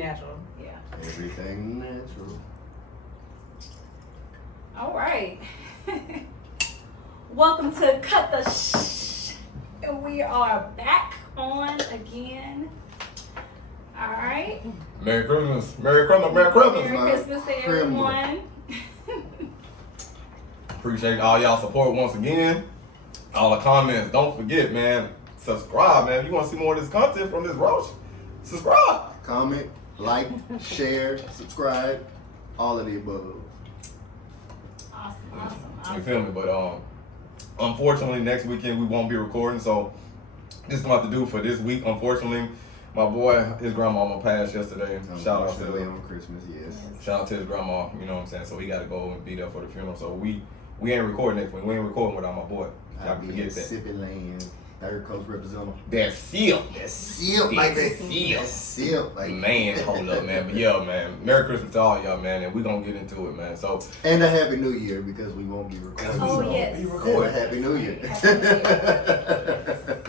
everything natural. Yeah. Everything natural. All right. Welcome to Cut the We are back on again. All right. Merry Christmas. Merry Christmas. Merry Christmas. Merry Christmas to everyone. Appreciate all y'all support once again. All the comments. Don't forget, man. Subscribe, man. If you want to see more of this content from this roast, subscribe. Comment, like, share, subscribe, all of the above. Awesome. You feel me? But unfortunately, next weekend we won't be recording. So this is what I have to do for this week. Unfortunately, my boy, his grandmama passed yesterday. Shout out to him on Christmas, yes. Shout out to his grandma. You know what I'm saying? So he got to go and be there for the funeral. So we ain't recording next week. We ain't recording without my boy. I'll Y'all be forget in that. Sipping Land, third coast representative. That's sealed. That's sealed like that. Sealed. That's sealed like Man, hold up, man. But yeah, man. Merry Christmas to all y'all, man. And we're going to get into it, man. So. And a Happy New Year because we won't be recording. Oh, yes. We And record. a Happy New Year.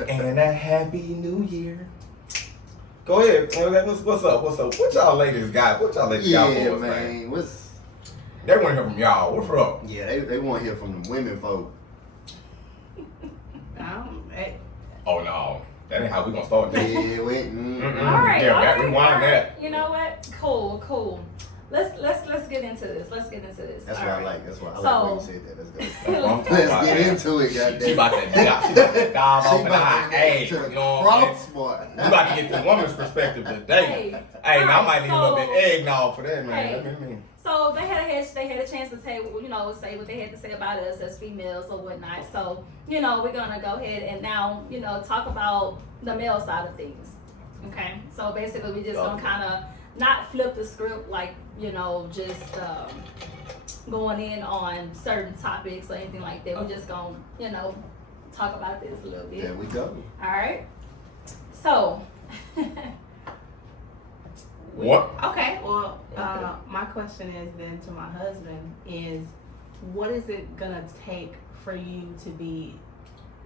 And a Happy New Year. Go ahead. What's up? What y'all ladies got? What y'all ladies got for us, man? They want to hear from y'all. What's up? Yeah, they want to hear from the women folk. Oh, no. That ain't how we going to start this. Yeah, wait. All right. Yeah, all back right, rewind all right. that. You know what? Cool. Let's get into this. That's All what right. I like. That's why I like So- when you said that. Let's go. I'm talking Let's about get that. into it, goddamn. She about to dive off in our hey, you know what I'm saying? We about to get the woman's perspective today. Hey, now I might need a little bit eggnog for that, man. Hey. Let me. So they had a chance to say what they had to say about us as females or whatnot. So, we're gonna go ahead and now, talk about the male side of things. Okay. So basically we just gonna kinda not flip the script like, just going in on certain topics or anything like that. We're just gonna, talk about this a little bit. There we go. Alright. So What? Okay, well, my question is then to my husband is, what is it gonna take for you to be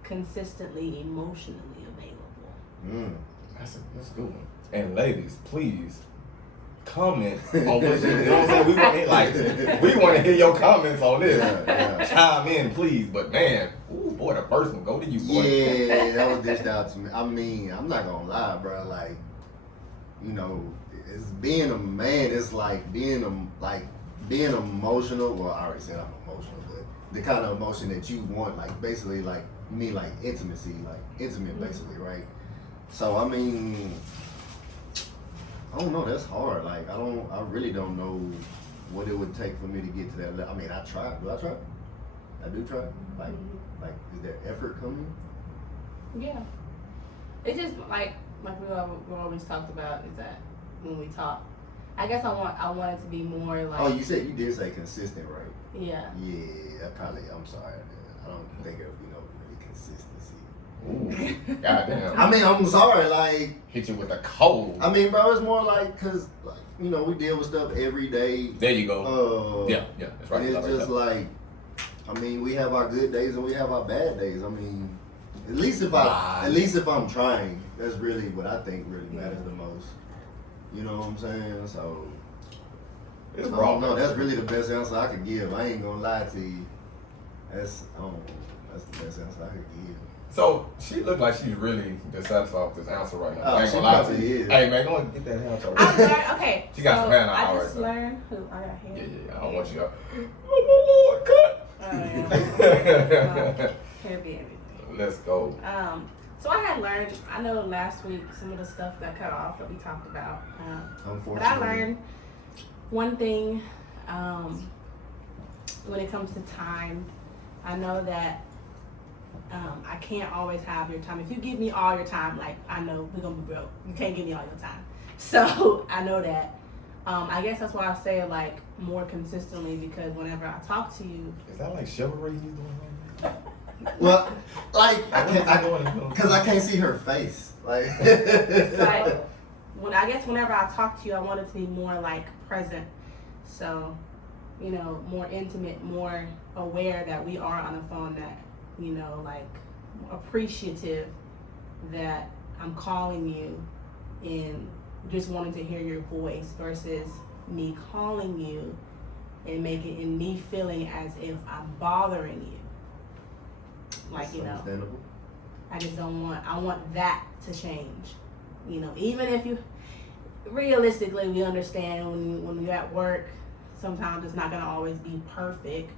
consistently emotionally available? That's a good one. And ladies, please comment on what you know what I'm saying? We want to hear your comments on this. Yeah. Chime in, please. But man, ooh boy, the first one go to you, boy. Yeah, that was dished out to me. I mean, I'm not gonna lie, bro. Like, it's being a man. It's like being emotional. Well, I already said I'm emotional, but the kind of emotion that you want, like basically, like me, like intimacy, like intimate, basically, right? So I mean, I don't know. That's hard. Like I really don't know what it would take for me to get to that level. I mean, I try. Do I try? I do try. Like, is there effort coming? Yeah. It's just like we always talked about is that when we talk. I guess I want it to be more like. Oh, you did say consistent, right? Yeah. Yeah, I'm sorry. I don't think of, really consistency. Ooh, goddamn. I mean, I'm sorry, like. Hit you with a cold. I mean, bro, it's more like, cause, like, we deal with stuff every day. There you go. Yeah, that's right. And it's just like, I mean, we have our good days and we have our bad days. I mean, at least if I'm trying, that's really what I think really matters the most. You know what I'm saying? So, It's I don't wrong. know. That's really the best answer I could give. I ain't gonna lie to you. That's the best answer I could give. So she looked like she's really dissatisfied with this answer right now. Oh, I ain't she gonna lie to probably you. is. Hey man, go and get that hair toe. I learned, okay. She got some hair now, I alright, just so. learned who I got hair. Yeah. I don't want you to. Oh my Lord, cut. Hair be everything. Let's go. So I had learned. I know last week some of the stuff got cut off that we talked about. But Unfortunately. I learned one thing when it comes to time. I know that I can't always have your time. If you give me all your time, like I know we're gonna be broke. You can't give me all your time. So I know that. I guess that's why I say it like more consistently because whenever I talk to you, Is that like chivalry you doing right now? Well, like, What because I can't see her face. Like, it's like whenever I talk to you, I want it to be more like present. So, more intimate, more aware that we are on the phone, that, like appreciative that I'm calling you and just wanting to hear your voice versus me calling you and me feeling as if I'm bothering you. Like, That's you know, understandable. I want that to change. You know, even if you, realistically, we understand when you're at work, sometimes it's not going to always be perfect.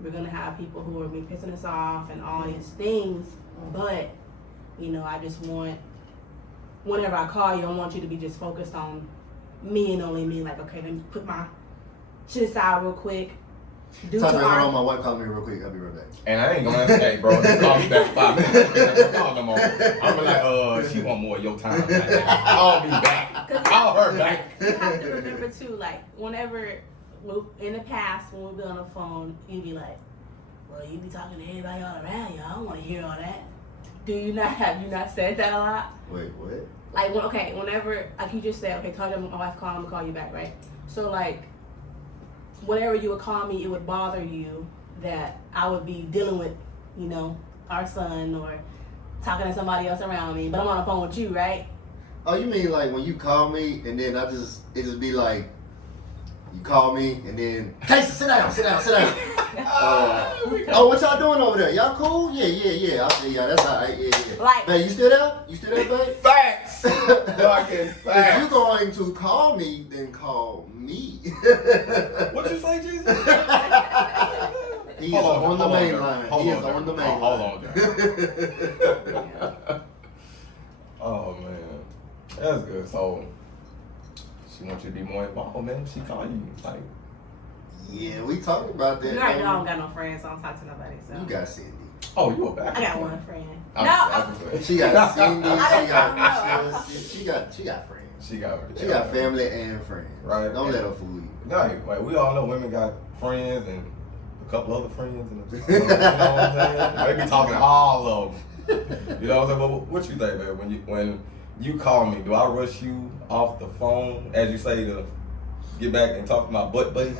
We're going to have people who are be pissing us off and all these things. But, you know, I just want, whenever I call you, I want you to be just focused on me and only me. Like, okay, let me put my shit aside real quick. Hold on, my wife called me real quick. I'll be right back. And I ain't gonna say, bro, just call me back in 5 minutes. I'm not gonna call no more. I'm be like, she want more of your time. I'll be back. Call her back. You have to remember too, like, whenever, in the past, when we be on the phone, you'd be like, well, you be talking to everybody all around you. I don't want to hear all that. Have you not said that a lot? Wait, what? Like, whenever, like you just said, okay, tell them my wife called, I'm gonna call you back, right? So, like, whenever you would call me, it would bother you that I would be dealing with, you know, our son or talking to somebody else around me, but I'm on the phone with you, right? Oh, you mean like when you call me and then it just be like, you call me and then, Casey, sit down. Oh, what y'all doing over there? Y'all cool? Yeah, that's all right, yeah. Like, Babe, you still there, babe? Facts. Fucking If facts. you're going to call me, then call me. What you say, Jesus? He is on the main line. He is on the main line. Hold on, Jack. Oh, man. That's good. So, she wants you to be more involved, man. She call you, like. Yeah, we talked about that. you already know I don't got no friends, so I don't talk to nobody, so. You got Cindy. Oh, you a back. I got one friend. She got Cindy. She got friends. She got family and friends. Right. Don't let her fool you. Right. Like, we all know women got friends and a couple other friends. And you know what I'm saying? They be talking to all of them. You know what I'm saying? But what you think, man? When you call me, do I rush you off the phone, as you say, to get back and talk to my butt buddy?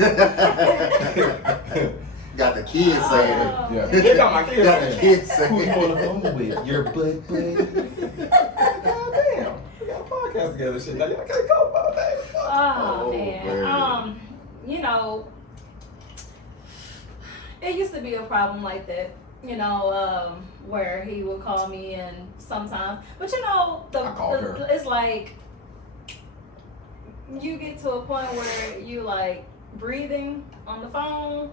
Got the kids saying it. Yeah. You got my kids Got the saying kids it. Who you saying on the phone with? Your butt buddy? Goddamn. We got a podcast together shit. Now y'all can't talk about that. Oh, man. man. You know, it used to be a problem like that. You know, where he would call me and sometimes, but you know, it's like you get to a point where you like breathing on the phone.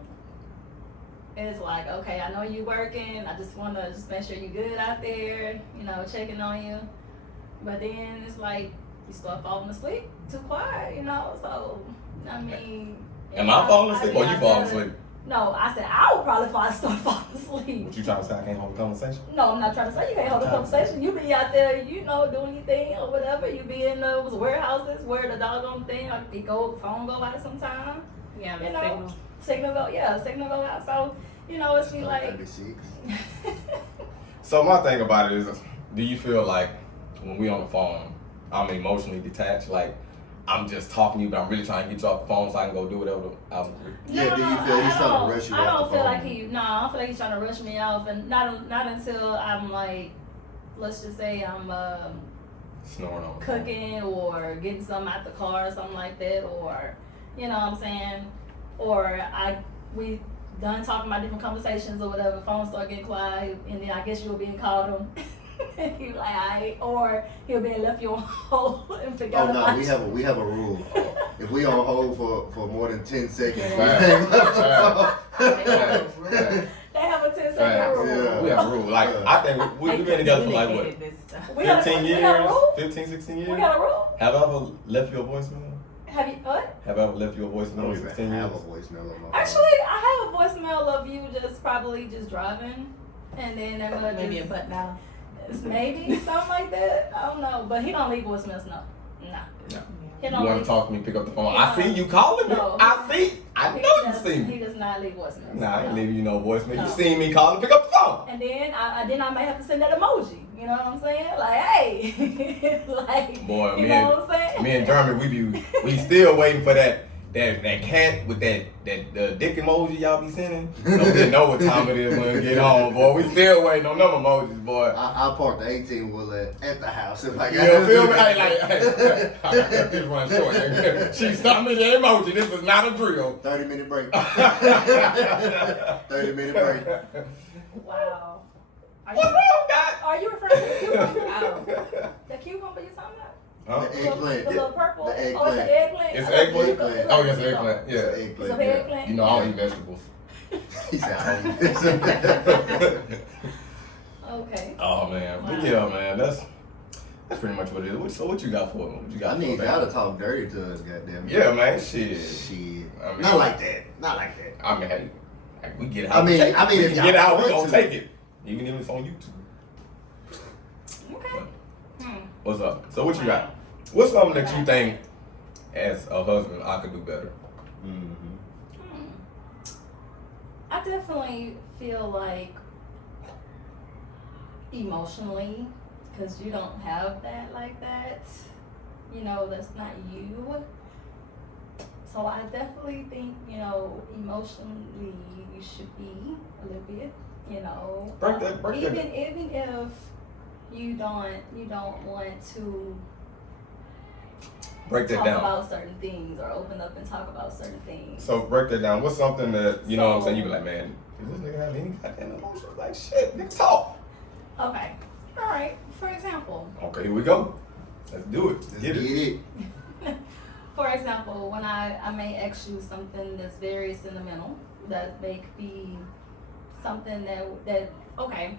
It's like, okay, I know you working. I just want to just make sure you're good out there, you know, checking on you. But then it's like you start falling asleep, too quiet, you know. So I mean, am I falling asleep or you falling asleep? No, I said I would probably start falling asleep. What you trying to say? I can't hold a conversation? No, I'm not trying to say you can't hold a conversation. You be out there, you know, doing your thing or whatever. You be in those warehouses where the doggone thing, like the phone go out sometime. Yeah, you know, signal go out. So, you know, it's be like. So my thing about it is, do you feel like when we on the phone, I'm emotionally detached? Like, I'm just talking to you, but I'm really trying to get you off the phone so I can go do whatever I'm Yeah, do you feel he's trying to rush you off the phone? I don't feel like he's trying to rush me off, and not until I'm like, let's just say I'm snoring on cooking or getting something out the car or something like that, or you know what I'm saying, or we done talking about different conversations or whatever, phone start getting quiet, and then I guess you'll be calling him. He'll be like, alright, or he'll be left you on hold and forgot about you. Oh no, we have a rule. If we on hold for more than 10 seconds, They have a 10-second rule. Yeah. We have a rule. Like, I think we've been together for like what? 15 years? 15, 16 years? We got a rule? Have I ever left you a voicemail? Have you, what? Have I ever left you a voicemail in 16 years? have a voicemail on my phone. Actually, I have a voicemail of you just driving, and then maybe a butt dial. Maybe something like that. I don't know, but he don't leave voicemails. No. You want to talk to me? Pick up the phone. I see you calling me. No. I know you see me. He does not leave voicemails. Nah, I ain't leaving you no voicemail. You seen me calling? Pick up the phone. And then I may have to send that emoji. You know what I'm saying? Like, hey, like, Boy, you know what I'm saying? me and Jeremy, we still waiting for that. that cat with the dick emoji y'all be sending. So we know what time it is when we get home, boy. We still waiting on them emojis, boy. I parked the 18-wheeler at the house. If I You feel me? Hey, I got this one short. She sent me the emoji. This is not a drill. 30-minute break. 30-minute break. Wow. What's wrong, guys? Are you referring to the cucumber? The cucumber you talking about? Huh? The eggplant. The little purple? The Oh, it's an eggplant. eggplant? It's I eggplant? thought you- Oh, yes, eggplant. Yeah. It's an It's eggplant. an Yeah. eggplant? You know, I don't eat vegetables. He said, I don't eat this. Okay. Oh, man. But yeah, man, that's pretty much what it is. So what you got for me? What you got I for need me? y'all to talk dirty to us, goddamn. Yeah, man, shit. Shit. I mean, Not like that. Not like that. I mean, hey, we get out. I mean, we if can y'all get out, we want gonna to. take it. Even if it's on YouTube. Okay. What's up? So what you got? What's something that you think, as a husband, I could do better? Mm-hmm. I definitely feel like emotionally, because you don't have that like that. You know, that's not you. So I definitely think, you know, emotionally you should be a little bit, you know. Break that. Even if you don't want to Break that talk down. about certain things or open up and talk about certain things. So break that down. What's something that, you know what I'm saying, you be So- like, man, does this nigga have any goddamn emotions? Like, shit, nigga, talk. Okay. All right. For example, Okay, here we go. Let's do it. Let's Get it. for example, when I may ask you something that's very sentimental, that may be something that okay,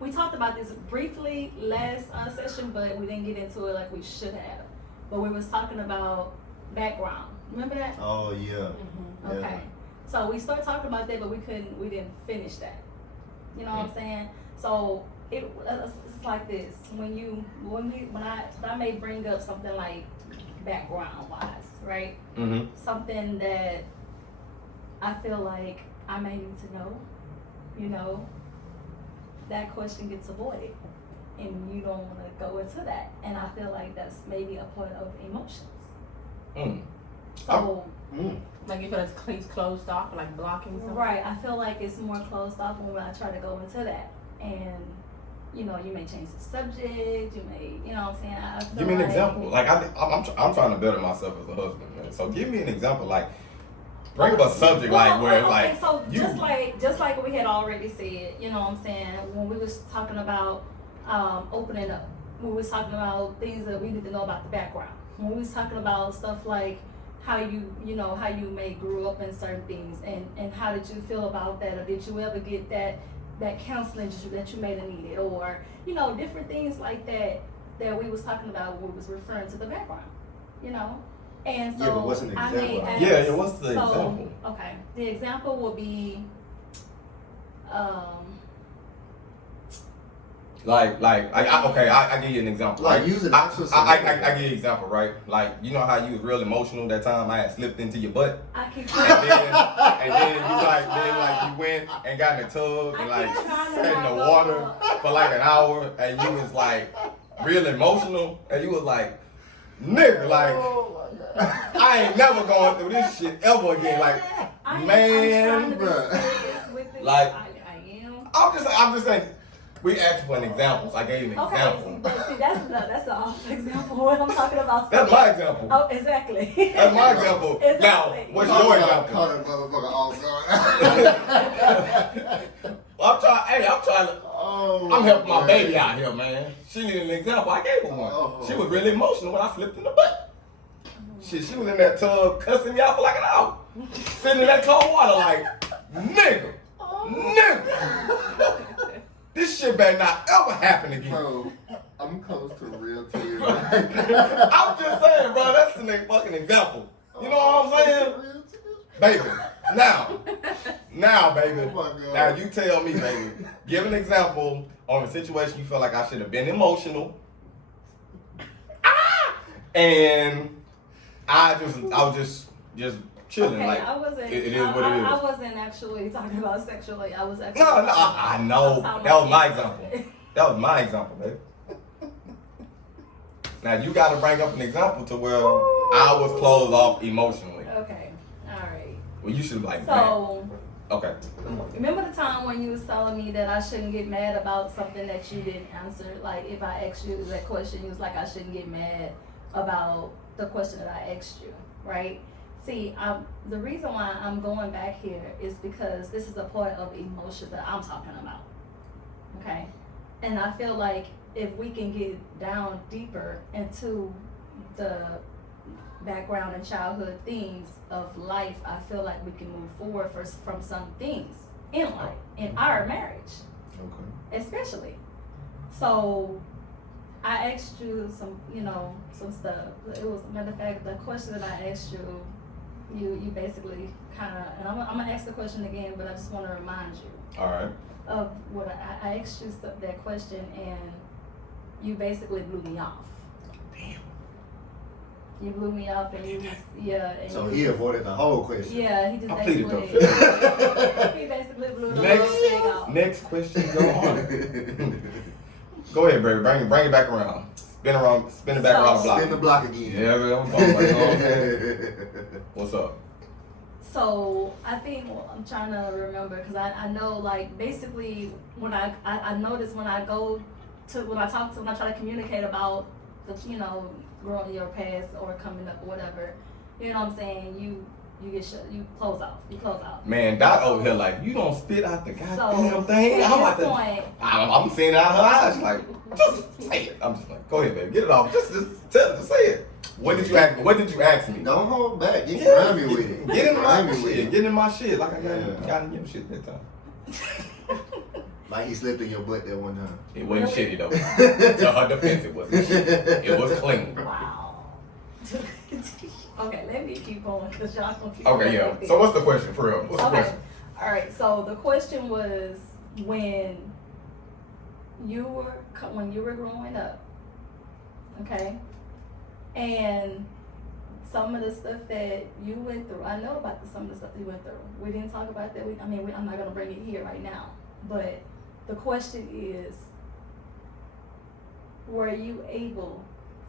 we talked about this briefly last session, but we didn't get into it like we should have. But we was talking about background. Remember that? Oh, yeah. Okay. Yeah. So we started talking about that, but we didn't finish that. You know what I'm saying? So it's like this. When I may bring up something like background wise, right? Mm-hmm. Something that I feel like I may need to know, you know, that question gets avoided. And you don't want to go into that. And I feel like that's maybe a part of emotions. Mm. So, Like you feel it's closed off, like blocking something. right, I feel like it's more closed off when I try to go into that. And, you know, you may change the subject, you may, you know what I'm saying? I feel Give me an like- example. Like, I'm trying to better myself as a husband, man. So give me an example. Like, bring up a subject like where, okay, like, so you. just like we had already said, you know what I'm saying? When we was talking about opening up, we was talking about things that we need to know about the background. When we was talking about stuff like how you may grew up in certain things, and how did you feel about that, or did you ever get that counseling that you may have needed, or you know, different things like that we was talking about when we was referring to the background, you know. And so Yeah, but what's an I may example? ask- Yeah, what's the so, example? Okay, the example will be I give you an example. Like, right? use an I actual I scenario. give you an example, right? Like, you know how you was real emotional that time I had slipped into your butt? I keep And then you went and got in the tub and like sat in the water for like an hour, and you was like real emotional, and you was like, nigga, like, I ain't never going through this shit ever again. Like, man, like, I'm just saying, we asked for an example, so I gave you an okay, example. but see, that's the off example. What I'm talking about. That's my example. Oh, exactly. That's my example. Now, Exactly. what's Caught your a example? motherfucker off guard. I'm trying to. Oh, I'm helping my man. baby out here, man. She needed an example. I gave her one. Oh. She was really emotional when I slipped in the butt. She was in that tub cussing me out for like an hour. Sitting in that cold water like, nigga. This shit better not ever happen again. Bro, I'm close to real tears. I'm just saying, bro, that's an fucking example. You know what I'm saying? Real tears? Baby, now, baby. Oh my God. Now you tell me, baby. Give an example on a situation you feel like I should have been emotional. And I was just chilling. Okay, like I wasn't. it is what it is. I wasn't actually talking about sexually. I was actually. No, I know. That was my example. That was my example, baby. Now you got to bring up an example to where I was closed off emotionally. Okay. Well, you should like. So, Okay. remember the time when you was telling me that I shouldn't get mad about something that you didn't answer? Like, if I asked you that question, you was like, I shouldn't get mad about the question that I asked you, right? See, the reason why I'm going back here is because this is a part of emotions that I'm talking about, okay? And I feel like if we can get down deeper into the background and childhood things of life, I feel like we can move forward from some things in life, in our marriage, Okay. especially. So I asked you some, some stuff. It was, matter of fact, the question that I asked you, you basically kind of, and I'm gonna ask the question again, but I just want to remind you All right. of what I asked you that question, and you basically blew me off. Damn. You blew me off, and you was, yeah. And So you he was- avoided the whole question. Yeah, he just I pleaded basically, the he basically blew the Next. whole thing off. Next question. Go on. Go ahead, baby. Bring it back around. Spin it back around the block. Spin the block again. Yeah, man. I'm talking about, you know what I'm saying? What's up? So I think I'm trying to remember because I know, like, basically when I notice when I go to when I try to communicate about the growing your past or coming up or whatever, you know what I'm saying, you get shut, you close out. Man, Doc over here like, you don't spit out the goddamn So thing. at I'm this about to. point, I'm seeing it out of her eyes. She's like, just say it. I'm just like, go ahead, baby, get it off. Just tell it. Just say it. What did you ask me? What did you ask me? Don't hold back. Get Yeah, grimy with it. Get in my grimy with shit. it. Get in my shit. Like I Yeah. got in your shit that time. Like he slipped in your butt that one time. It wasn't shitty though. To her defense, it wasn't shitty. It was clean. wow. Okay, let me keep going because y'all gonna keep Okay, going yeah. with this. So what's the question for real? What's the Okay. question? All right. So the question was when you were growing up, okay, and some of the stuff that you went through. I know about some of the stuff that you went through. We didn't talk about that. I'm not gonna bring it here right now. But the question is, were you able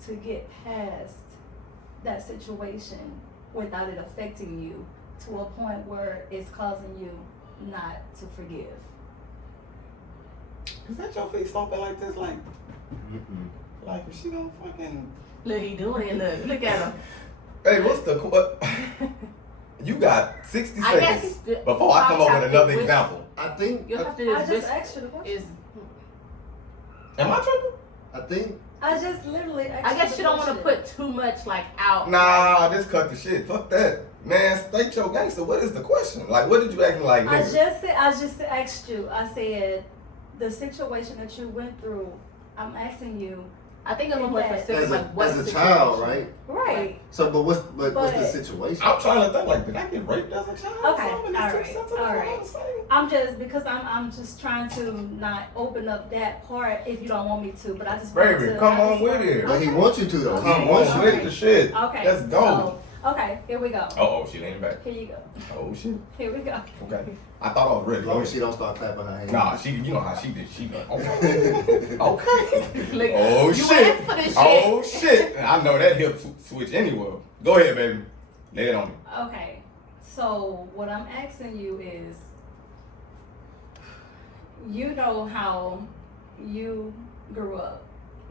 to get past that situation without it affecting you to a point where it's causing you not to forgive? Is that your face stomping like this? Like Mm-mm. if she don't fucking. Look, he doing it. Look at him. Hey, what's the what? You got 60 I guess seconds it's- before I come up with another which- example. I think. You have to I just just asked you the question. is. Am I tripping? I think. I just literally asked I guess the you don't want to question. put too much like out. Nah, just cut the shit. Fuck that. Man, state your gangster. What is the question? Like, what did you ask me like, I nigga? just asked you. I said the situation that you went through. I'm asking you. I think it's a little more specific. As a, like what's as a the child, situation. right? Right. So, what's the But- situation? I'm trying to think, like, did I get raped as a child? Okay, Something that's all too right, sensitive all for right. her to say? I'm just because I'm just trying to not open up that part if you don't want me to, but I just want Baby, to, come I on just with want- it. But he wants you to though. Okay. Come He wants on, you with to. the shit. Okay. Let's go. So, okay, here we go. Oh, she leaning back. Here you go. Oh, shit. Here we go. Okay. I thought I was ready. As long as she don't start clapping her hands. Nah, she, you know how she did. She like, okay. Okay. Look, Oh, you shit. asked for this shit. Oh, shit. I know that hip switch anywhere. Go ahead, baby. Lay it on me. Okay. So what I'm asking you is, you know how you grew up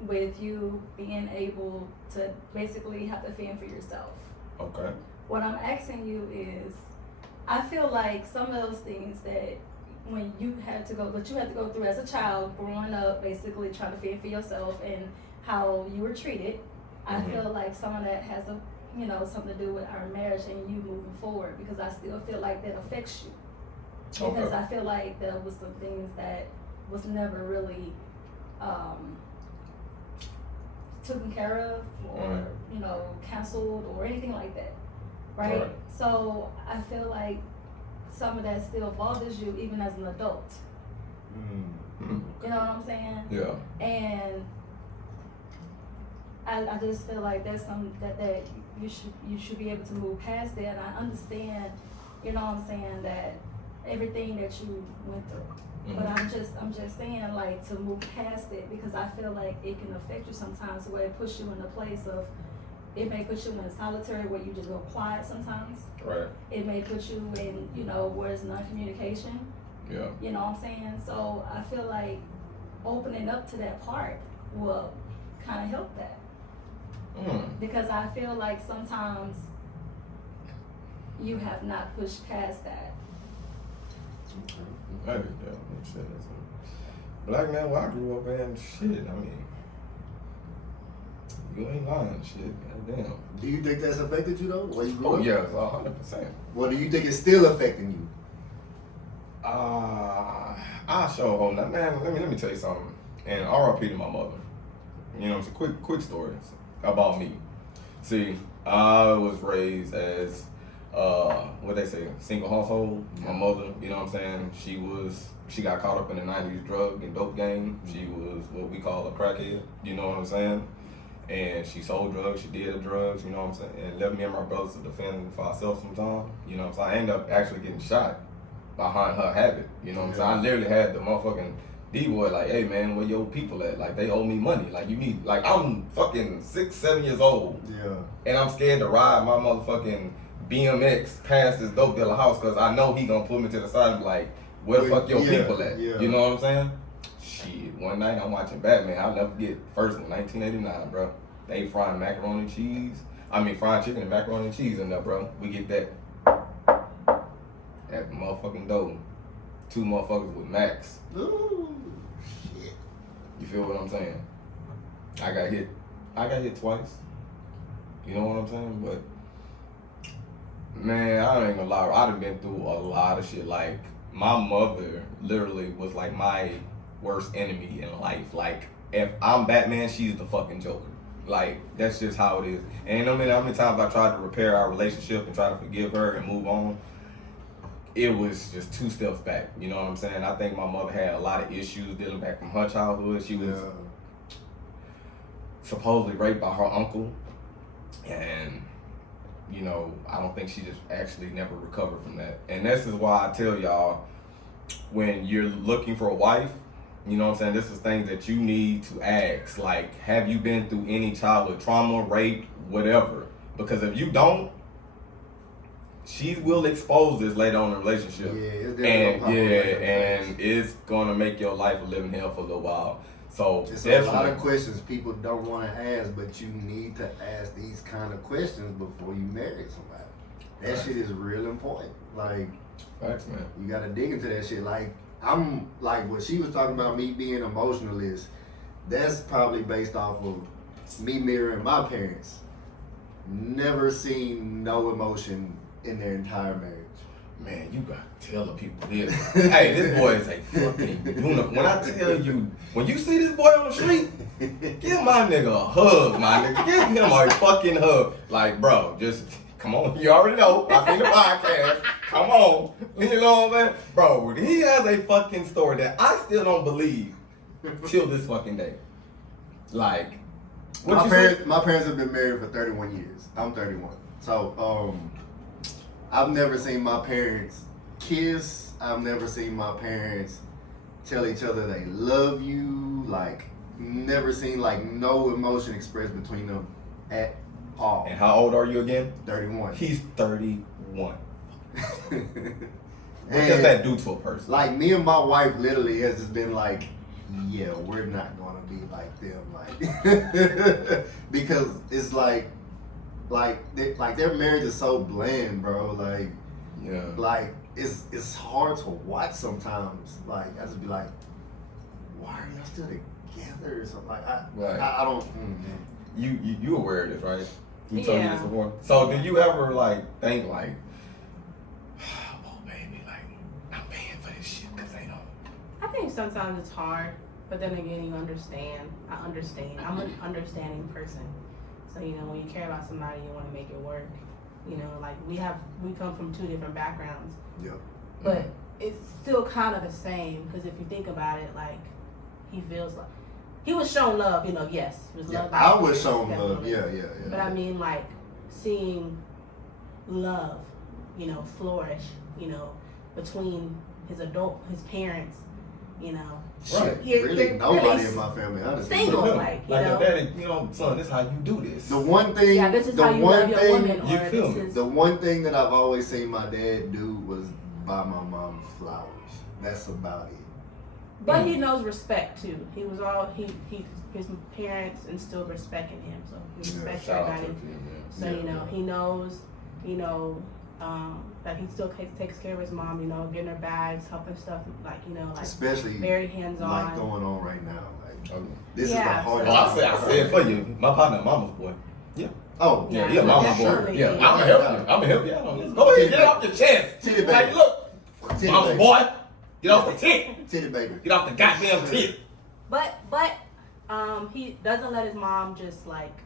with you being able to basically have to fend for yourself. Okay. What I'm asking you is, I feel like some of those things that when you had to go, what you had to go through as a child, growing up, basically trying to fend for yourself and how you were treated, I Mhm. feel like some of that has something to do with our marriage and you moving forward, because I still feel like that affects you. Because Okay. I feel like there was some things that was never really taken care of or canceled or anything like that, right? Right. So I feel like some of that still bothers you even as an adult. Mm. You know what I'm saying? Yeah. And I just feel like there's some that you should be able to move past that. And I understand, you know what I'm saying, that everything that you went through. But I'm just saying, like, to move past it, because I feel like it can affect you sometimes, where it puts you in a place of It may put you in solitary where you just go quiet sometimes. Right. It may put you in, where it's non-communication. Yeah. You know what I'm saying? So I feel like opening up to that part will kind of help that. Because I feel like sometimes you have not pushed past that. I did that. Makes sense. Black man, where I grew up in, shit, I mean, you ain't lying, shit, goddamn. Do you think that's affected you though? Where you grew Oh up? yeah, 100%. Well, do you think it's still affecting you? I sure hope not, man. Let me tell you something. And R.I.P. to my mother. You know, it's a quick story about me. See, I was raised as what they say, single household. My mother, you know what I'm saying? She got caught up in the 90s drug and dope game. She was what we call a crackhead, you know what I'm saying? And she sold drugs, she did drugs, you know what I'm saying? And left me and my brothers to defend for ourselves sometimes, you know what I'm saying? I ended up actually getting shot behind her habit, you know what I'm saying? I literally had the motherfucking D-boy like, hey man, where your people at? Like, they owe me money. Like, you need, like, I'm fucking 6, 7 years old. Yeah. And I'm scared to ride my motherfucking BMX past this dope dealer house because I know he gonna pull me to the side and be like, where the fuck your people at? Yeah. You know what I'm saying? Shit, one night I'm watching Batman. I'll never forget, first one, 1989, bro. They frying macaroni and cheese. I mean, fried chicken and macaroni and cheese in there, bro. We get that at the motherfucking door. 2 motherfuckers with Max. Ooh, shit. You feel what I'm saying? I got hit twice. You know what I'm saying? But man, I ain't gonna lie, I done been through a lot of shit. Like, my mother literally was like my worst enemy in life. Like, if I'm Batman, she's the fucking Joker. Like, that's just how it is. And no matter how many times I tried to repair our relationship and try to forgive her and move on, it was just 2 steps back. You know what I'm saying? I think my mother had a lot of issues dealing back from her childhood. She was supposedly raped by her uncle. And, I don't think she just actually never recovered from that. And this is why I tell y'all, when you're looking for a wife, you know what I'm saying, this is things that you need to ask. Like, have you been through any childhood trauma, rape, whatever? Because if you don't, she will expose this later on in the relationship. And it's gonna make your life a living hell for a little while. So it's definitely a lot of questions people don't want to ask, but you need to ask these kind of questions before you marry somebody. That shit is real important. Like, facts, man. You gotta dig into that shit. Like, I'm like what she was talking about, me being emotionalist. That's probably based off of me mirroring my parents. Never seen no emotion in their entire marriage. Man, you gotta tell the people this. Hey, this boy is a fucking unicorn. When I tell you, when you see this boy on the street, give my nigga a hug, my nigga. Give him a fucking hug. Like, bro, just come on. You already know. I seen the podcast. Come on. You know what I'm saying? Bro, he has a fucking story that I still don't believe till this fucking day. Like, my parents have been married for 31 years. I'm 31. So, I've never seen my parents kiss. I've never seen my parents tell each other they love you. Like, never seen, like, no emotion expressed between them at all. And how old are you again? 31. He's 31. What does that do to a person? Like, me and my wife literally has just been like, yeah, we're not gonna be like them, like, because it's like their marriage is so bland, bro. Like, yeah, like it's hard to watch sometimes. Like, I just be like, why are y'all still together or something? Like, I don't. You aware of this, right? You told me this before. So do you ever like think like, oh baby, like I'm paying for this shit because they don't. I think sometimes it's hard, but then again, you understand. I understand. I'm an understanding person. So, when you care about somebody, you want to make it work. Like we come from 2 different backgrounds. Yeah. But it's still kind of the same, because if you think about it, like, he feels like he was shown love, yes. It was love. I was shown love, definitely. yeah. But I mean, like, seeing love, flourish, between his parents, you know. Right. You're Really, nobody really in my family, honestly. single. No. like, you your know. daddy, son, this is how you do this. The one thing, Yeah, this is the how you one love your thing, woman, you or feel this me? is the one thing that I've always seen my dad do was buy my mom flowers. That's about it. But he knows respect too. He was all his parents instilled respect in him, so he respects Shout out to everybody. him, man. So Yeah, you know, yeah. he knows, you know, that he still takes care of his mom. You know, getting her bags, helping stuff, like, you know, like Especially very hands on. like going on right now. Like Okay. this is the Yeah, hardest. Oh, I said for you, my partner, mama's boy. Yeah. Oh, Yeah, Yeah, he a mama's boy. definitely. Yeah, I'm gonna help you. I'm gonna help you out on this. Go ahead, get it off your chest. Titty Like, baby. look, Titty mama's baby. boy, get off the tit. Titty baby. Get off the goddamn tit. But he doesn't let his mom just like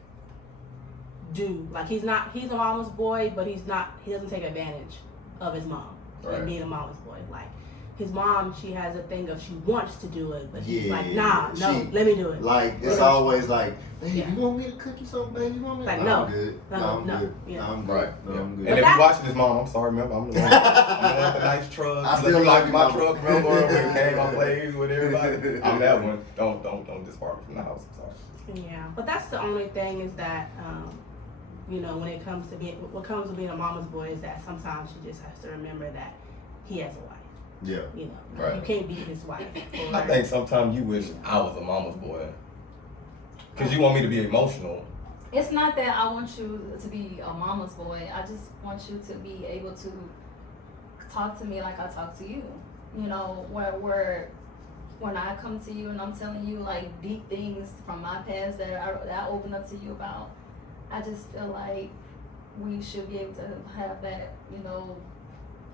do like he's a mama's boy, but he doesn't take advantage of his mom Right. and being a mama's boy. Like his mom, she has a thing of she wants to do it, but he's Yeah, like, nah, no, she- let me do it. Like it's Yeah. always like, hey, Yeah. you want me to cook you something, baby? You want me? Like, I'm no. good. No, I'm no. good. Yeah. No, I'm good. Right. No, Yeah. I'm And good. if that- you watching this, mom, I'm sorry, remember, I'm the one with the nice truck. I Look still like love my you, truck, mama. remember when it came on plays with everybody. I'm that one. Don't disbark me from the house. I'm sorry. Yeah, but that's the only thing is that you know, when it comes to being a mama's boy is that sometimes she just has to remember that he has a wife. Yeah. You know, Right. you can't beat his wife. I think sometimes you wish I was a mama's boy. Cause you want me to be emotional. It's not that I want you to be a mama's boy. I just want you to be able to talk to me like I talk to you. You know, where when I come to you and I'm telling you like deep things from my past that I open up to you about, I just feel like we should be able to have that, you know.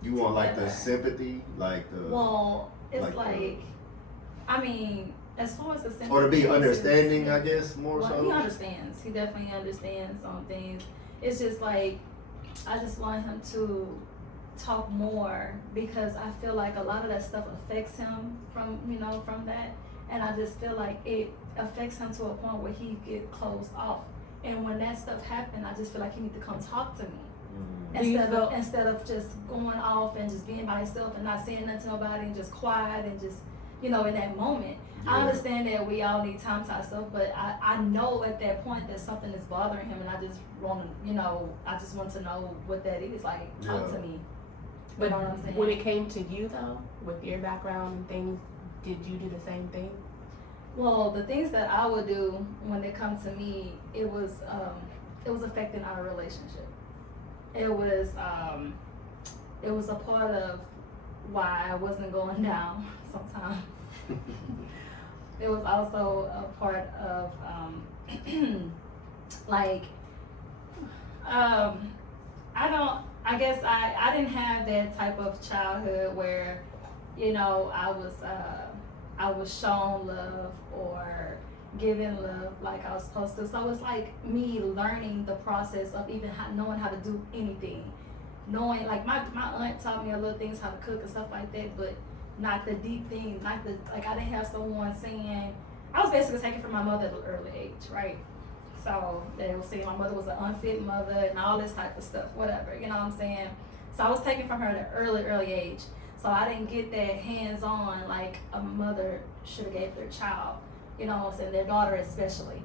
You want like the together. sympathy, like the, Well, it's like the- I mean, as far as the sympathy or to be is- understanding, I guess, more Well, so. he understands. He definitely understands on things. It's just like I just want him to talk more because I feel like a lot of that stuff affects him from that, and I just feel like it affects him to a point where he get closed off. And when that stuff happens, I just feel like he need to come talk to me. Mhm. Do you Instead of just going off and just being by himself and not saying nothing to nobody and just quiet and just, in that moment. I Yeah. understand that we all need time to ourselves, but I know at that point that something is bothering him and I just want to, I just want to know what that is. Like, talk Yeah. to me. But You know what I'm saying? when it came to you though, with your background and things, did you do the same thing? Well, the things that I would do when it comes to me, it was affecting our relationship. It was a part of why I wasn't going down sometimes. It was also a part of I guess I didn't have that type of childhood where, I was shown love or given love like I was supposed to. So it's like me learning the process of even knowing how to do anything. Knowing, like my aunt taught me a little things how to cook and stuff like that, but not the deep things, I didn't have someone saying, I was basically taken from my mother at an early age, right? So they were saying my mother was an unfit mother and all this type of stuff, whatever, you know what I'm saying? So I was taken from her at an early age. So I didn't get that hands-on like a mother should have gave their child, you know what I'm saying, their daughter especially.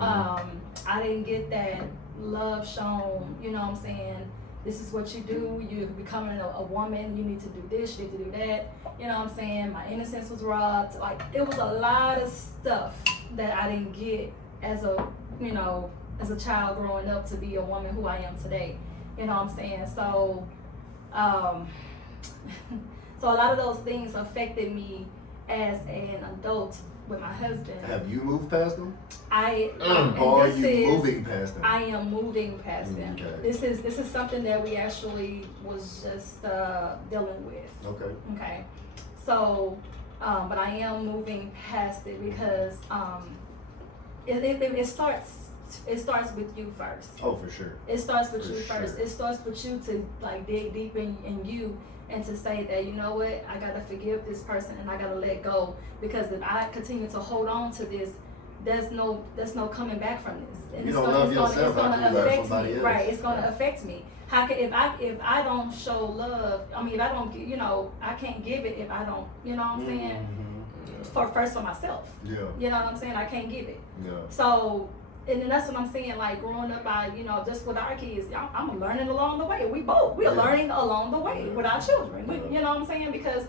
Mhm. I didn't get that love shown, you know what I'm saying? This is what you do, you're becoming a woman, you need to do this, you need to do that, you know what I'm saying? My innocence was robbed. Like, it was a lot of stuff that I didn't get as a child growing up to be a woman who I am today, you know what I'm saying? So, so a lot of those things affected me as an adult with my husband. Have you moved past them? Or are you moving past them? I am moving past them. Okay. This is something that we actually was just dealing with. Okay. Okay, so but I am moving past it because it starts with you first. Oh, for sure. It starts with For you first. sure. It starts with you to like dig deep in you and to say that, you know what, I gotta forgive this person and I gotta let go, because if I continue to hold on to this, there's no coming back from this. And You don't love yourself, how can you love affect somebody me. else? Right, it's gonna affect me. How can if I don't show love? I mean, if I don't, I can't give it if I don't. You know what I'm saying? Mhm. for myself. Yeah. You know what I'm saying? I can't give it. Yeah. So, and then that's what I'm saying. Like growing up, just with our kids, I'm learning along the way. We are learning along the way with our children. You know what I'm saying? Because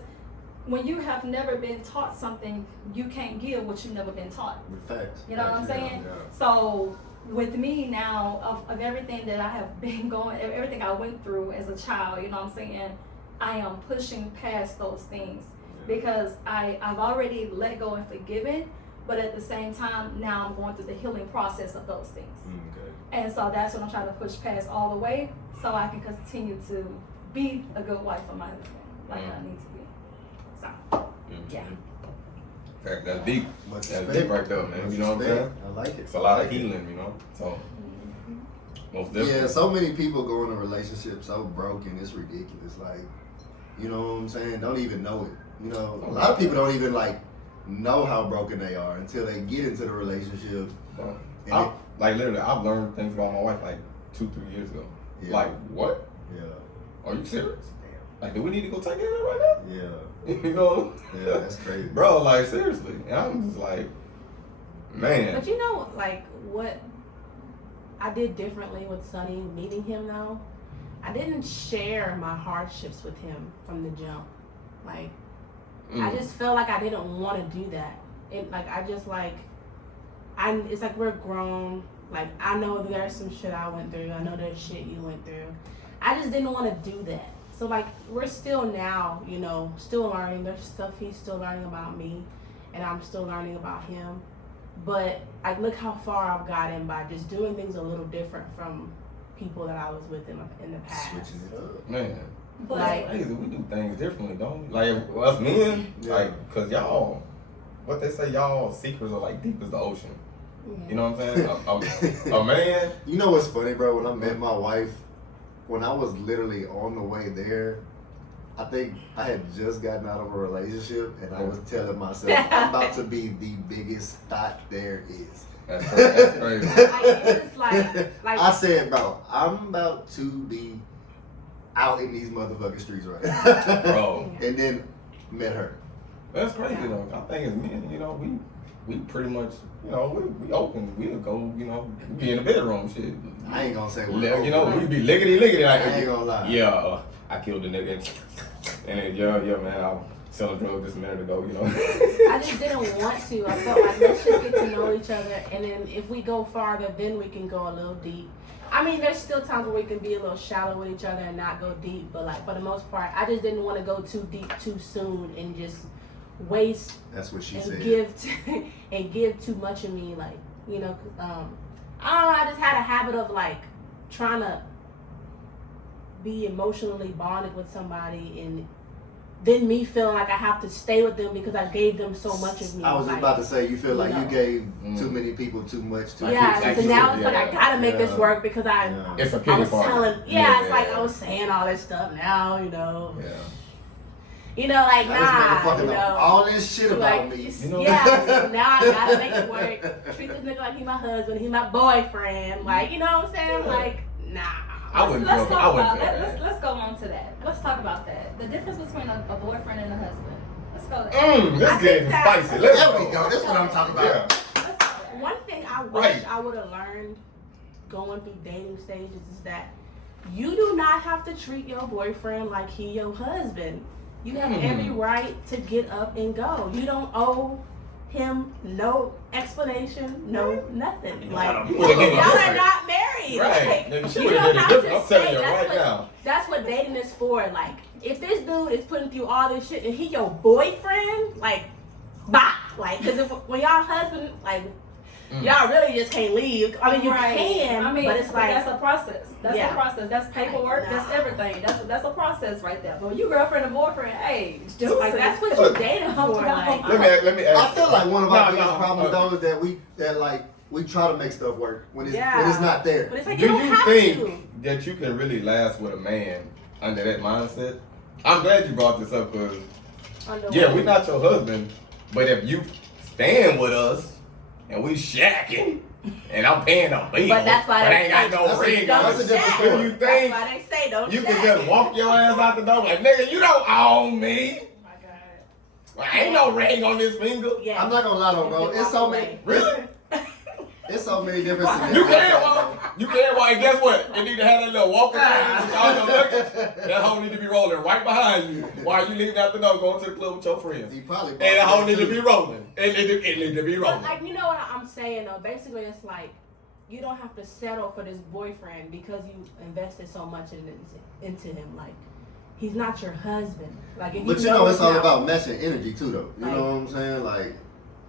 when you have never been taught something, you can't give what you've never been taught. Facts. You know what I'm saying? Yeah. So with me now, of everything that I have been everything I went through as a child, you know what I'm saying? I am pushing past those things because I've already let go and forgiven, but at the same time, now I'm going through the healing process of those things. Okay. And so that's what I'm trying to push past all the way so I can continue to be a good wife for my husband like I need to be. So, yeah. That's deep. Much That's respect. deep right there, man. Much You know what I'm respect. saying? I like it. It's a lot of healing, you know. So most definitely. Yeah, so many people go in a relationship so broken, it's ridiculous. Like, you know what I'm saying? Don't even know it. You know, a lot of people don't even like know how broken they are until they get into the relationship. Like literally, I've learned things about my wife like 2-3 years ago. Yeah. Like what? Yeah. Are you serious? Like, do we need to go take care of that right Yeah. now? You know? Yeah, that's crazy. Bro, like seriously. And I'm just like, man. But you know, like what I did differently with Sonny meeting him though, I didn't share my hardships with him from the jump. Like I just felt like I didn't want to do that. It's like we're grown. Like I know there's some shit I went through. I know there's shit you went through. I just didn't want to do that. So like we're still now, you know, still learning. There's stuff he's still learning about me, and I'm still learning about him. But like look how far I've gotten by just doing things a little different from people that I was with in the past. Switching it up. Man. But Like- Crazy. We do things differently, don't we? Like us men, Yeah. like, cause y'all, what they say, y'all secrets are like deep as the ocean. You know what I'm saying? A man. You know what's funny, bro? When I met my wife, when I was literally on the way there, I think I had just gotten out of a relationship, and I was telling myself, I'm about to be the biggest thought there is. That's crazy. Like, it's just like I said, bro, I'm about to be out in these motherfucking streets right now. Bro. And then met her. That's crazy though. I think as men, you know, we pretty much, you know, we open. We'll go, you know, be in the bedroom, shit. I ain't gonna say what. You know, we be lickety like. I ain't gonna lie. Yeah, I killed the nigga, and then yeah, man, I was selling drugs just a minute ago, you know. I just didn't want to. I felt like let's just get to know each other, and then if we go farther, then we can go a little deep. I mean, there's still times where we can be a little shallow with each other and not go deep, but like for the most part, I just didn't want to go too deep too soon and just waste That's what she and said. give too much of me, like, you know. I don't know. I just had a habit of like trying to be emotionally bonded with somebody, and then me feeling like I have to stay with them because I gave them so much of me. I was just about to say, you feel like you know. gave too many people too much. Too Yeah, much. so now it's like I gotta make this Yeah. work because Yeah. It's a I pity was party. telling, it's like I was saying all this stuff now, you know. Yeah. You know, like Now this nah, motherfucker you know know. all this shit about Like, me. You know? yeah, so now I gotta make it work. Treat this nigga like he my husband, he my boyfriend. Like, you know what I'm saying? Like, nah. I wouldn't let's feel. talk I wouldn't about feel that. bad. Let's go on to that. Let's talk about that. The difference between a boyfriend and a husband. Let's go there. Let's I get think that- spicy. Let's There we go. That's what I'm talking about. Yeah. Let's go there. One thing I wish Right. I would have learned going through dating stages is that you do not have to treat your boyfriend like he your husband. You have every right to get up and go. You don't owe him no explanation, no nothing. Like, You would've did it y'all are different. not married. Right. Like, Nigga, she you would've don't did it have different. to I'm telling say you that's right what, now. That's what dating is for. Like, if this dude is putting through all this shit and he your boyfriend, like, bye. Like, because when y'all husband, like, y'all really just can't leave. I mean, you can, I mean, but it's like, that's a process. That's Yeah. a process. That's paperwork. Nah. That's everything. That's a process right there. But when you girlfriend and boyfriend, hey, do like that's what you're dating for. Like, Let me ask. I feel like one of our No, biggest no, problems no. though is that we try to make stuff work when it's Yeah. not there. but it's like Do you don't you have think to. that you can really last with a man under that mindset? I'm glad you brought this up because yeah, we're not your husband, but if you stand with us and we shacking and I'm paying a bill, But that's why but they I ain't got say no that's a- ring that's on a it, different shack. story. do you That's think why they say don't you shack. can just walk your ass out the door like, nigga, you don't own me? Oh my God. Well, ain't no ring on this finger. Yeah. I'm not gonna lie though, bro. It's so many. Really? It's so many different scenarios. You can't walk. You can't walk. And guess what? You need to have that little walker thing with all your luggage. That hoe need to be rolling right behind you while you leaving out the door going to the club with your friends. He probably. And that hoe need to be rolling. It need to be But rolling. like, you know what I'm saying though? Basically, it's like you don't have to settle for this boyfriend because you invested so much into him. Like, he's not your husband. Like, if But you you know, it's all now- about matching energy too, though. You Like- know what I'm saying? Like,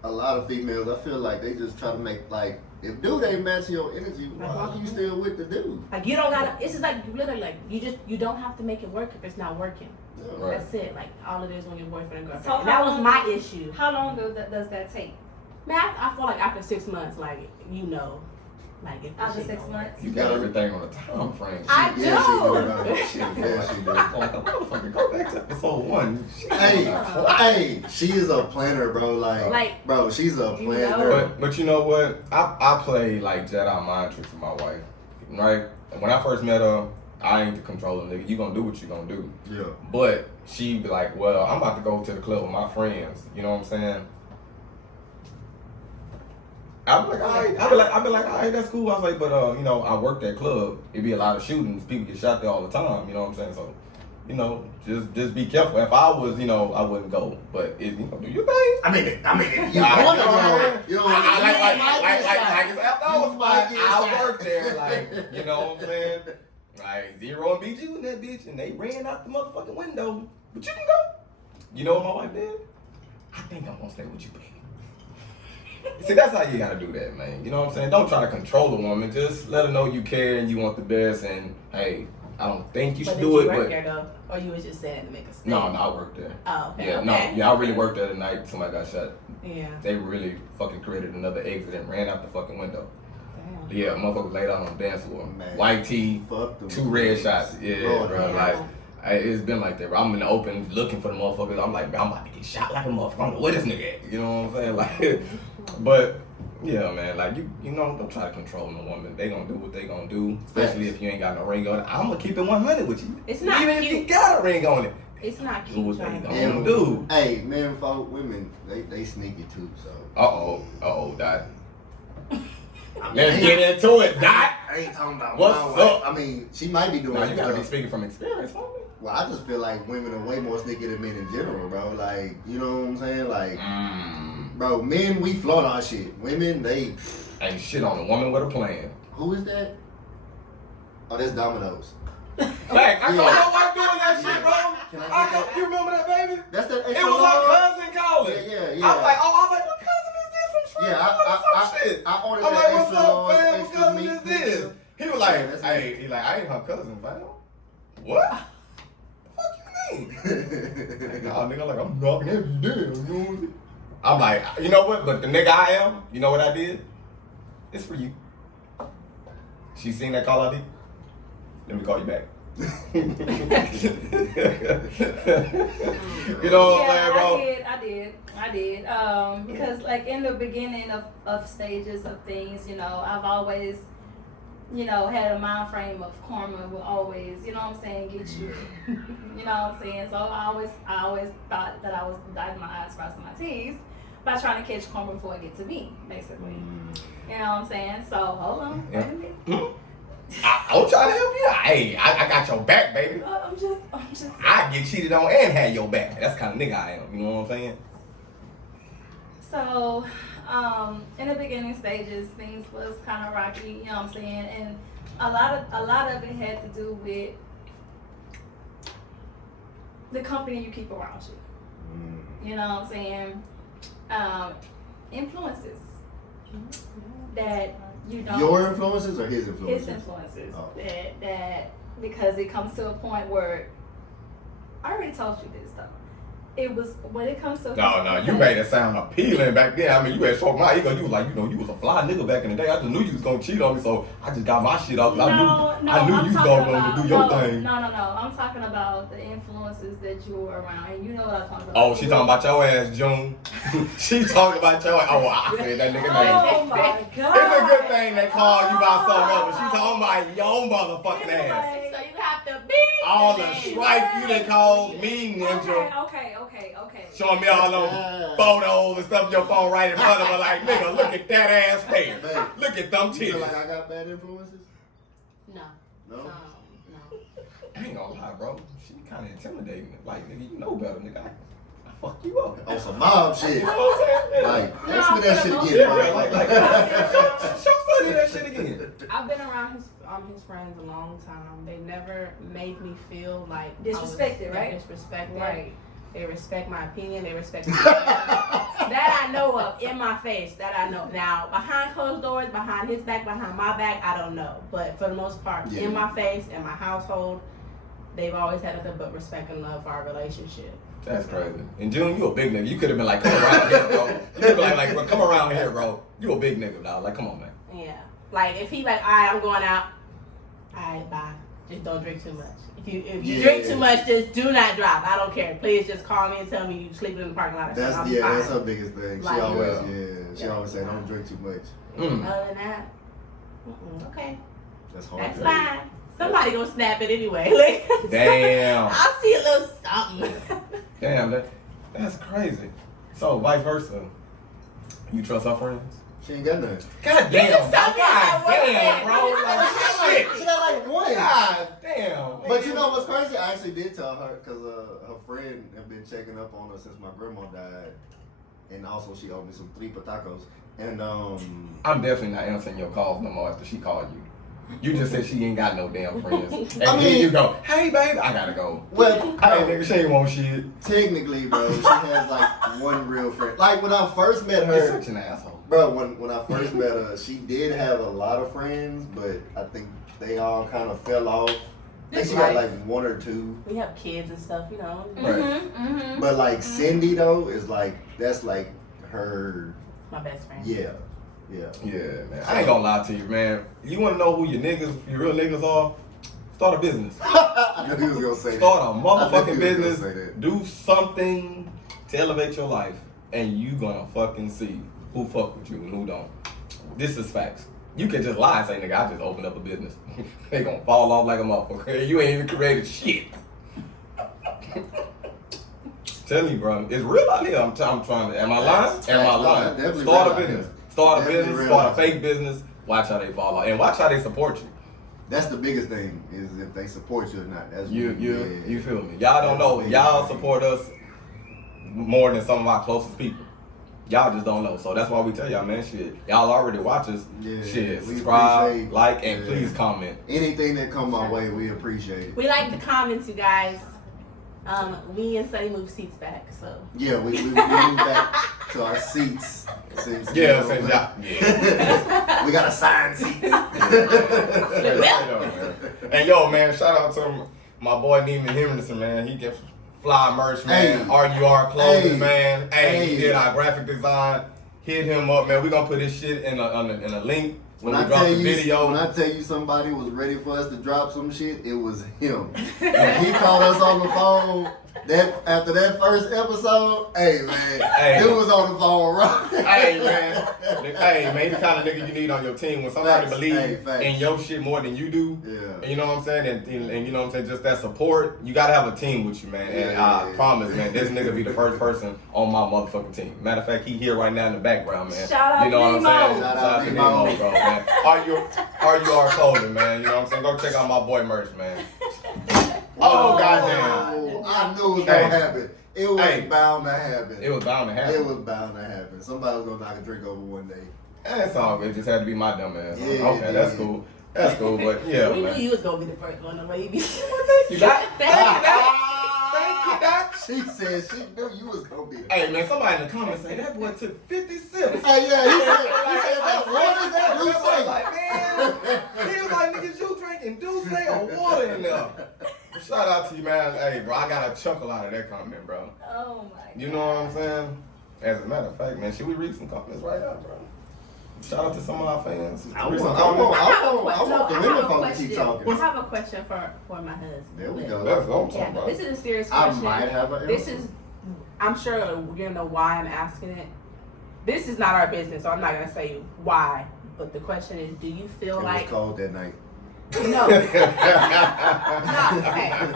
a lot of females, I feel like they just try to make like, if dude ain't matching your energy, why are you still with the dude? Like, you don't gotta. It's just like literally like you don't have to make it work if it's not working. Yeah. Right. That's it. Like, all it is when you're boyfriend and girlfriend. So And that how was long- my issue. How long does that take? Man, I feel like after 6 months, like, you know, like if the After shit 6 don't months? You got everything on a time frame. I Yeah, she do. do. Bro. Yeah, she do. Like a motherfucker. Go back to episode 1. Hey, she is a planner, bro. Like, bro, she's a You planner. know. But you know what? I play like Jedi mind tricks with my wife, right? And when I first met her, I ain't the controlling nigga. You gonna do what you gonna do. Yeah. But she be like, well, I'm about to go to the club with my friends. You know what I'm saying? I'd be like, all right, that's cool. I was like, but you know, I work that club. It'd be a lot of shootings. People get shot there all the time. You know what I'm saying? So, you know, just be careful. If I was, you know, I wouldn't go. But if you know, do your thing. I mean, you I want like to I worked there, like, you know what I'm saying? Like, Zero and BG in that bitch, and they ran out the motherfucking window. But you can go. You know what my wife did? I think I'm gonna stay with you, baby. See, that's how you gotta do that, man. You know what I'm saying? Don't try to control a woman. Just let her know you care and you want the best. And hey, I don't think you should But do did it, you work but there though, or you was just saying to make a no, statement? I worked there. Oh, okay. Yeah, Okay. I really worked there the night somebody got shot. Yeah. They really fucking created another exit and ran out the fucking window. Damn. Yeah, motherfucker laid out on the dance floor. Man. White tee, Fuck them. 2 red shots. Yeah, Lord, bro. yeah. Like, it's been like that, bro. I'm in the open looking for the motherfuckers. I'm like, I'm about to get shot like a motherfucker. I don't know where this nigga at. You know what I'm saying? Like, but yeah, man. Like, you know, don't try to control a woman. They gonna do what they gonna do. Especially if you ain't got no ring on it. I'm gonna keep it 100 with you. It's not Even cute. if you got a ring on it. It's not Do cute what they trying to gonna do. Hey, men, folk, women, they sneaky too. So. Dot. Let's get into it, Dot. I ain't talking about What's my up? wife. I mean, she might be doing Now you gotta be stuff. speaking from experience, homie. Well, I just feel like women are way more sneaky than men in general, bro. Like, you know what I'm saying? Like, bro, men, we flaunt our shit. Women, they... Ain't shit on a woman with a plan. Who is that? Oh, that's Domino's. Like, I saw your wife doing that shit, bro. Can I get that? You remember that, baby? That's that It extra was large? her cousin calling. Yeah. I was like, what cousin is this? Some shit. Yeah, shit. I ordered I'm that like, what's extra up, large, fam? What extra cousin meat is this? pizza. He was like, Yeah, that's hey, he like, I ain't her cousin, fam. What? The fuck you mean? Nah, nigga, like, I'm knocking every day. You know what I mean? I'm like, you know what? But the nigga I am, you know what I did? It's for you. She seen that call I did? Let me call you back. You know what I'm saying, bro? I did. Because like in the beginning of stages of things, you know, I've always, you know, had a mind frame of karma will always, you know what I'm saying, get you. You know what I'm saying? So I always thought that I was dotting my I's, crossing my T's by trying to catch karma before it get to me, basically. You know what I'm saying? So hold on, wait a minute. I'm trying to help you. Hey, I got your back, baby. I'm just. I get cheated on and have your back. That's the kind of nigga I am. You know what I'm saying? So, in the beginning stages, things was kind of rocky. You know what I'm saying, and a lot of it had to do with the company you keep around you. You know what I'm saying? Influences that you don't. Your influences or his influences? His influences. Oh. That because it comes to a point where I already told you this though. It was when it comes to No, you made it sound appealing back then. I mean, you had short my ego. You was like, you know, you was a fly nigga back in the day. I just knew you was gonna cheat on me, so I just got my shit up. I knew I'm you was talking gonna about- do your thing. No. I'm talking about the influences that you were around, and you know what I'm talking about. Oh, she talking about your ass, June. She talking about your ass. Oh, I said that nigga name. Oh my God. It's a good thing they called you by something else, but she talking about your motherfucking ass. So you have to be. all the swipe you done called me, ninja. Okay. Showing me all those photos and stuff on your phone right in front of her, like, nigga, look at that ass hair. Man, Look at them you feel titties. like I got bad influences? No. No? No. I ain't gonna lie, bro. She kind of intimidating. Like, nigga, you know better, nigga. I fuck you up. On some mob shit. You know what I'm saying? Like, ask me that shit again, Yeah, bro. like, show Sonny that shit again. I've been around his friends a long time. They never made me feel like Disrespected, right? Disrespected. Right. They respect my opinion. They respect my that I know of in my face. That I know. Now behind closed doors, behind his back, behind my back, I don't know. But for the most part, Yeah. in my face, in my household, they've always had nothing but respect and love for our relationship. That's crazy. And June, you a big nigga. You could have been like, come around here, bro. You could have been like, come around here, bro. You a big nigga now. Like, come on, man. Yeah. Like if he like, all right, I'm going out. All right, bye. Just don't drink too much. If you drink too much, just do not drive. I don't care. Please just call me and tell me you sleeping in the parking lot. That's I'm yeah, fine. that's her biggest thing. She Like, always yeah. always say don't drink too much. Other than that, okay, That's hard. that's fine. Somebody gonna snap it anyway. Like, Damn. I'll see a little something. Damn, that's crazy. So, vice versa. You trust her friends? She ain't got none. God You damn. just told me that God one damn, thing. bro. Like, shit. She got like one. God damn. But you know what's crazy? I actually did tell her because her friend had been checking up on her since my grandma died, and also she owed me some tripa tacos. And I'm definitely not answering your calls no more after she called you. You just said she ain't got no damn friends. And I then mean- you go, hey, babe, I gotta go. well, Hey, nigga, she ain't want shit. technically, bro, she has like one real friend. Like when I first met You're her, such an asshole. bro, when I first met her, she did have a lot of friends, but I think they all kind of fell off. I think she got like one or two. We have kids and stuff, you know. Right. But like Cindy though is like that's like her. My best friend. Yeah. Yeah, man. I ain't gonna lie to you, man. You wanna know who your real niggas are? Start a business. I knew he was gonna say Start a I knew he motherfucking was gonna business. say that. Do something to elevate your life, and you gonna fucking see who fuck with you and who don't. This is facts. You can just lie and say, nigga, I just opened up a business. They gonna fall off like a motherfucker. You ain't even created shit. Tell me, bro. It's real out here. I'm trying to. Am I lying? Am I lying? Definitely Start real a out business. here. Start a Definitely business. real Start a out here. fake business. Watch how they fall off, and watch how they support you. That's the biggest thing is if they support you or not. That's You yeah. feel me? Y'all don't know. Y'all support us more than some of our closest people. Y'all just don't know. So that's why we tell y'all, man, shit. Y'all already watch us. Yeah, Shit. we Subscribe, appreciate- like, and yeah. please comment. Anything that come my way, we appreciate it. We like the comments, you guys. Me and Sunny moved seats back, so. Yeah, we moved back to our seats. Since, Yeah, you know, since y'all. Yeah. we got assigned seats. And yo, man, shout out to my boy Neiman Henderson, man. He gets fly merch, man. Hey. RUR clothing, Hey. man. Hey, he Hey. did our graphic design. Hit him up, man. We gonna put this shit in a link when we drop the video. When I tell you somebody was ready for us to drop some shit, it was him. When he called us on the phone. After that first episode, hey man, Hey. it was on the phone, right? Hey man, the kind of nigga you need on your team when somebody Facts. believes Hey, facts. in your shit more than you do. Yeah. And you know what I'm saying? And you know what I'm saying? Just that support. You gotta have a team with you, man. And Yeah. I promise, man, this nigga be the first person on my motherfucking team. Matter of fact, he here right now in the background, man. Shout out you know what I'm Nemo. saying? Shout out to Nemo. Nemo, bro, man. RUR clothing, man. You know what I'm saying? Go check out my boy merch, man. Oh, goddamn. I knew it was Hey. gonna happen. It was Hey. bound to happen. It was bound to happen. It was bound to happen. Somebody was gonna knock a drink over one day. That's all good. It just had to be my dumb ass. Yeah, Okay, that's yeah. cool. That's cool, but yeah, We man. knew you was gonna be the first one to baby. Thank you, Doc. Thank you, Doc. Thank you, Doc. She said she knew you was gonna be. Hey, man, somebody in the comments say that boy took 50 sips. Hey, yeah, he said that water is that blue I was thing. like, man, he was like, niggas, you drinking Douce or water in there. Shout out to you, man. Hey, bro, I got a chuckle out of that comment, bro. Oh my God. You know what I'm saying? As a matter of fact, man, should we read some comments right now, bro? Shout out to some of our fans. I Read some want the women folk to keep talking. I have a question for my husband. There we go. That's what I'm talking Yeah, about. this is a serious I question. might have an This answer. is, I'm sure you're gonna know why I'm asking it. This is not our business, so I'm not gonna say why. But the question is, do you feel It was like cold that night. No. No, okay.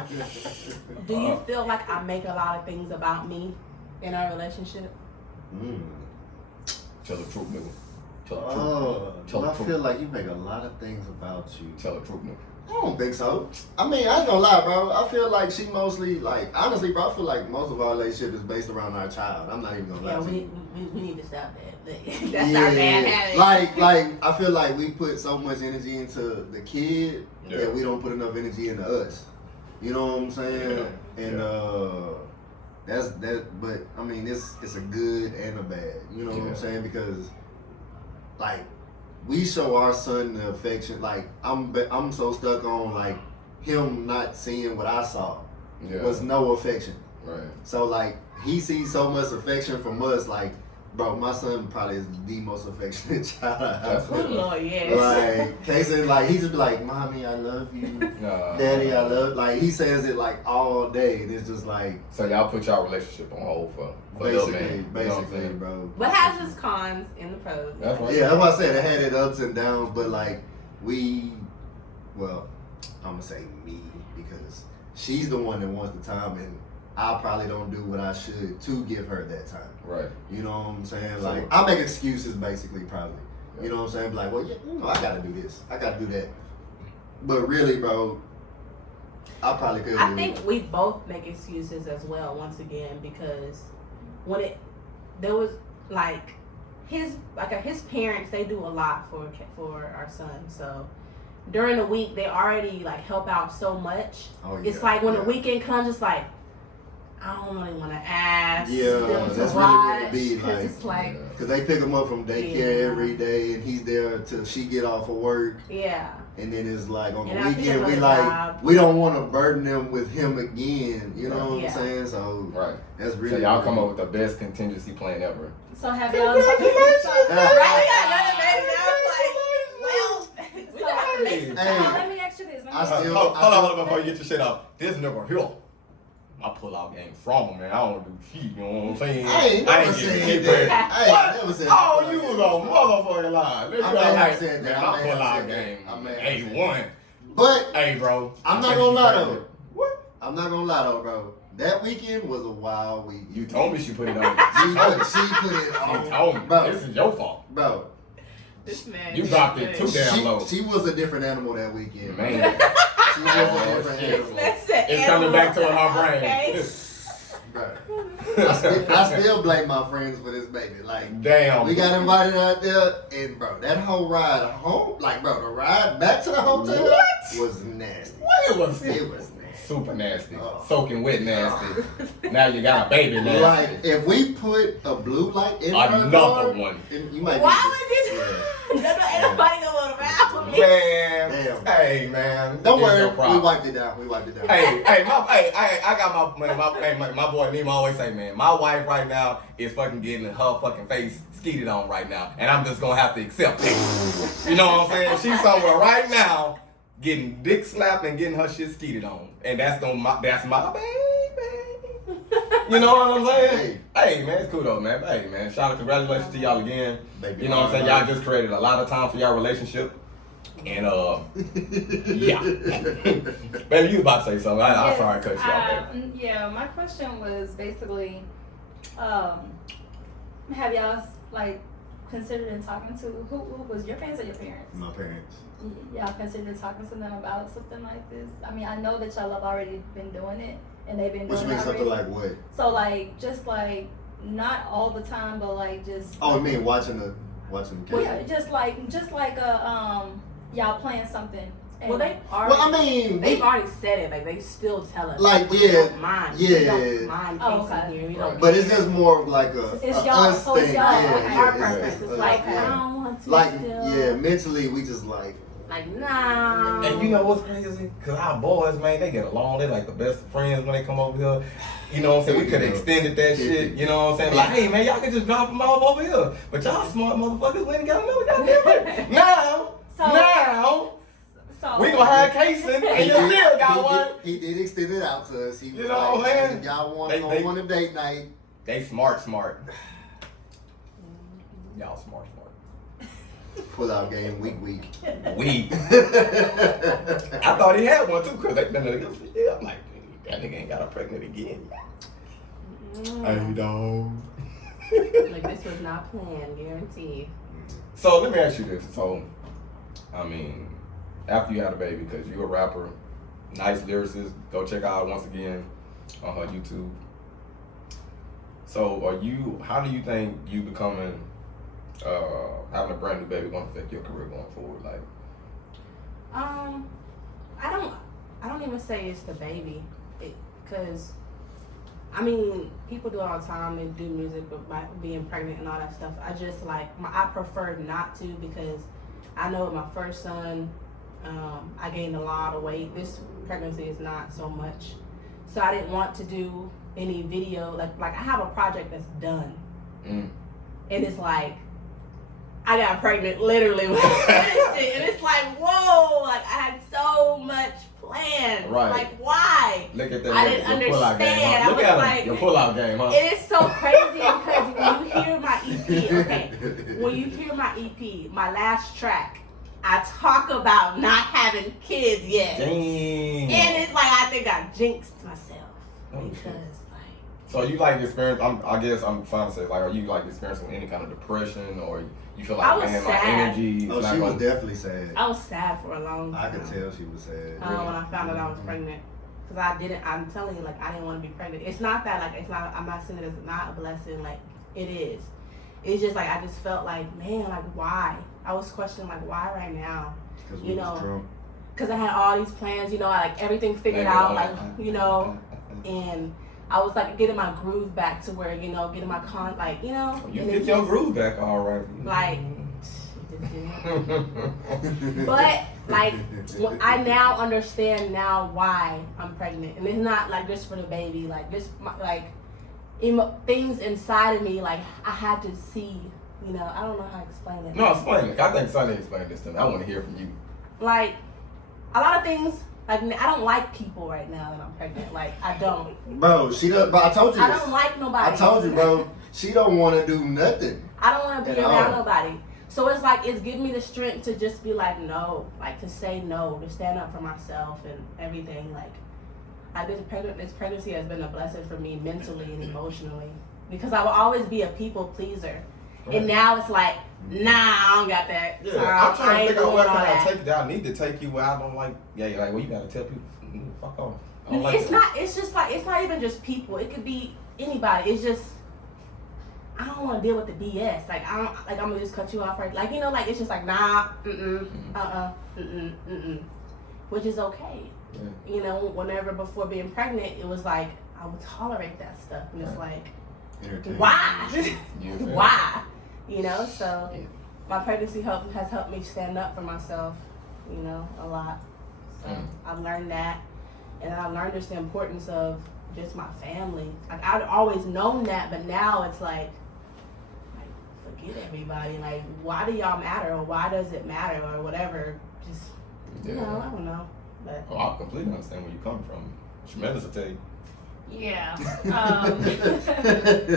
Do you feel like I make a lot of things about me in our relationship? Tell the truth, nigga. Tell the truth. Oh, I feel like you make a lot of things about you. Tell the truth, nigga. I don't think so. I mean, I ain't gonna lie, bro. I feel like she mostly, like, honestly, bro, I feel like most of our relationship is based around our child. I'm not even gonna lie Yeah, to you. we need to stop that. That's our bad habit. Like, I feel like we put so much energy into the kid that we don't put enough energy into us. You know what I'm saying? Yeah. And that's that. But I mean, it's a good and a bad. You know what I'm saying? Because like we show our son the affection. Like I'm so stuck on like him not seeing what I saw was no affection. Right. So like he sees so much affection from us. Like, bro, my son probably is the most affectionate child I have. Oh Lord, yes. Like, Casey, like he just be like, "Mommy, I love you. Daddy, I love." Like he says it like all day, and it's just like. So y'all put y'all relationship on hold for little man. Basically, bro. But has its cons and the pros. That's right. Yeah, that's what I said. It had its ups and downs, but like well, I'm gonna say me because she's the one that wants the time, and I probably don't do what I should to give her that time. Right. You know what I'm saying? Like, I make excuses basically, probably. Yeah. You know what I'm saying? Like, well, yeah, you know, I gotta do this. I gotta do that. But really, bro, I probably could. I think we both make excuses as well, once again, because when there was like his parents, they do a lot for our son. So during the week, they already like help out so much. Oh, yeah. It's like when the weekend comes, it's like, I don't really want to ask. Yeah, them to that's really watch, what it be because like. it's like, Because they pick him up from daycare every day, and he's there till she get off of work. yeah. And then it's like on the And I think weekend, we another like job. we don't want to burden them with him again. You know what Yeah. I'm saying? So Right. that's really. So y'all come up with the best contingency plan ever. So have y'all talked about Hey. let me ask you this. I still- Hold on before you get your shit out. This nigga here. My pull-out game strong, man. I don't do shit, you know what I'm saying? I ain't never said that. I ain't never said that. Oh, you was a motherfucking lie. Nigga, I may have like, said that. man, I my may have pull-out said that. game. I may have said A1. But Hey, bro. I'm not gonna lie though. What? I'm not gonna lie though, bro. That weekend was a wild week. You told me she put it on. She put it on. You told me. Bro. This is your fault. Bro, This man. You dropped it too damn low. she was a different animal that weekend. Man. She was a different shit. animal. It's coming back to her brain. Okay. Bro. I still blame my friends for this baby. Like, Damn. we got invited out there, and bro, that whole ride home, like, bro, the ride back to the hotel was nasty. What? It was nasty. super nasty. Oh. Soaking wet nasty. Now you got a baby nasty. Like, if we put a blue light in her Another car, one. you might. Why would this? Ain't nobody gonna around with me. Man. Damn. Hey, man. Don't It's worry, your problem. we wiped it down. Hey, I got my boy Nemo always say, man, my wife right now is fucking getting her fucking face skeeted on right now, and I'm just gonna have to accept it. You know what I'm saying? She's somewhere right now getting dick slapped and getting her shit skeeted on, and that's my baby. You know what I'm saying? Hey, man, it's cool though, man. Hey, man, shout out, congratulations to y'all again. Baby, you know what I'm saying? Y'all just created a lot of time for y'all relationship. And yeah. Baby, you was about to say something. I'm sorry I cut you off, baby. Yeah, my question was basically, have y'all like considered and talking to who was your parents or your parents? My parents. Y'all considered talking to them about something like this? I mean, I know that y'all have already been doing it, and they've been Which doing it means already. something like what? So like, just like not all the time, but like just. Oh, you mean watching the Well, yeah, just like y'all playing something. And Well, they already. They've we, already said it. Like they still tell us. Like, we yeah, don't mind. We yeah. don't mind Oh, Casey okay. here. We don't. but it's just more of like It's a y'all, us so it's thing. y'all, Yeah, okay. yeah, Our it's preference. us, It's like yeah. I don't want to. Like, still. yeah, mentally we just like. Like nah. And you know what's crazy? Because our boys, man, they get along. They're like the best friends when they come over here. You know what I'm saying? We could have extended that shit. You know what I'm saying? Like, hey, man, y'all could just drop them off over here. But y'all smart motherfuckers went and got another goddamn baby. Now, So we gonna have Casey and you still got one. He did extend it out to us. He was You know like, what I'm saying? if y'all want They- to go on a date night. They smart. Y'all smart. Pull out game week. Weak. I thought he had one too, because they been together for years. I'm like, that nigga ain't got her pregnant again. Hey, dog. Like, this was not planned, guaranteed. So let me ask you this. So, I mean, after you had a baby, because you're a rapper, nice lyricist, go check out once again on her YouTube. So how do you think you becoming, having a brand new baby going to affect your career going forward? Like, I don't even say it's the baby, because I mean, people do it all the time. They do music, but by being pregnant and all that stuff, I just like I prefer not to, because I know with my first son, I gained a lot of weight. This pregnancy is not so much, so I didn't want to do any video. Like I have a project that's done, and it's like I got pregnant literally when I finished it, and it's like, whoa! Like I had so much planned. Right. Like why? look at that. I didn't understand. Game, huh? Look I was at like, your pull-out game, huh? it is so crazy because when you hear my EP, okay, when you hear my EP, my last track, I talk about not having kids yet. Dang. And it's like, I think I jinxed myself. Oh, Because, shit. like, So you like experience? I guess I'm trying to say, like, are you like experiencing any kind of depression, or you feel I like, was man, my sad. energy is Oh, not she was going. definitely sad. I was sad for a long I time. could tell she was sad. When I found out I was pregnant. Because I'm telling you, like, I didn't want to be pregnant. It's not that, like, I'm not saying it as not a blessing. Like, it is. It's just, like, I just felt like, man, like, why? I was questioning, like, why right now? Because You we was know, drunk. Because I had all these plans, you know, like, everything figured out, like, you know, and I was, like, getting my groove back to where, you know, getting my like, you know. You and get it your just- groove back, all right. Like, but like I now understand now why I'm pregnant, and it's not like just for the baby, like just like things inside of me, like I had to see, you know. I don't know how to explain it. No, explain it. I think Sonny explained this to me. I want to hear from you. Like a lot of things, like I don't like people right now that I'm pregnant. Like I don't. Bro, she does. But I told you I this. don't like nobody. I told you, bro. She don't want to do nothing. I don't want to be At around all. nobody. So it's like, it's giving me the strength to just be like, no, like to say no, to stand up for myself and everything. Like this pregnancy has been a blessing for me mentally and emotionally, because I will always be a people pleaser. Right. And now it's like, nah, I don't got that. Yeah, time. I'm trying I to ain't figure out doing where all can I that. take that. I need to take you where I don't like. Yeah, you're like, well, you gotta tell people, fuck off. I don't like It's that. not. It's just like, it's not even just people. It could be anybody. It's just, I don't want to deal with the BS. Like I don't. Like I'm gonna just cut you off right. Like, you know. Like it's just like, nah, which is okay. Yeah. You know, whenever before being pregnant, it was like I would tolerate that stuff, and it's like, Entertainment. why? You feel Why? You know. So Yeah. my pregnancy has helped me stand up for myself. You know, a lot. So I've learned that, and I've learned just the importance of just my family. Like I'd always known that, but now it's like forget everybody. Like, why do y'all matter, or why does it matter, or whatever? Just you know, I don't know. But Oh, I completely understand where you come from. Tremendous, I tell you. Yeah.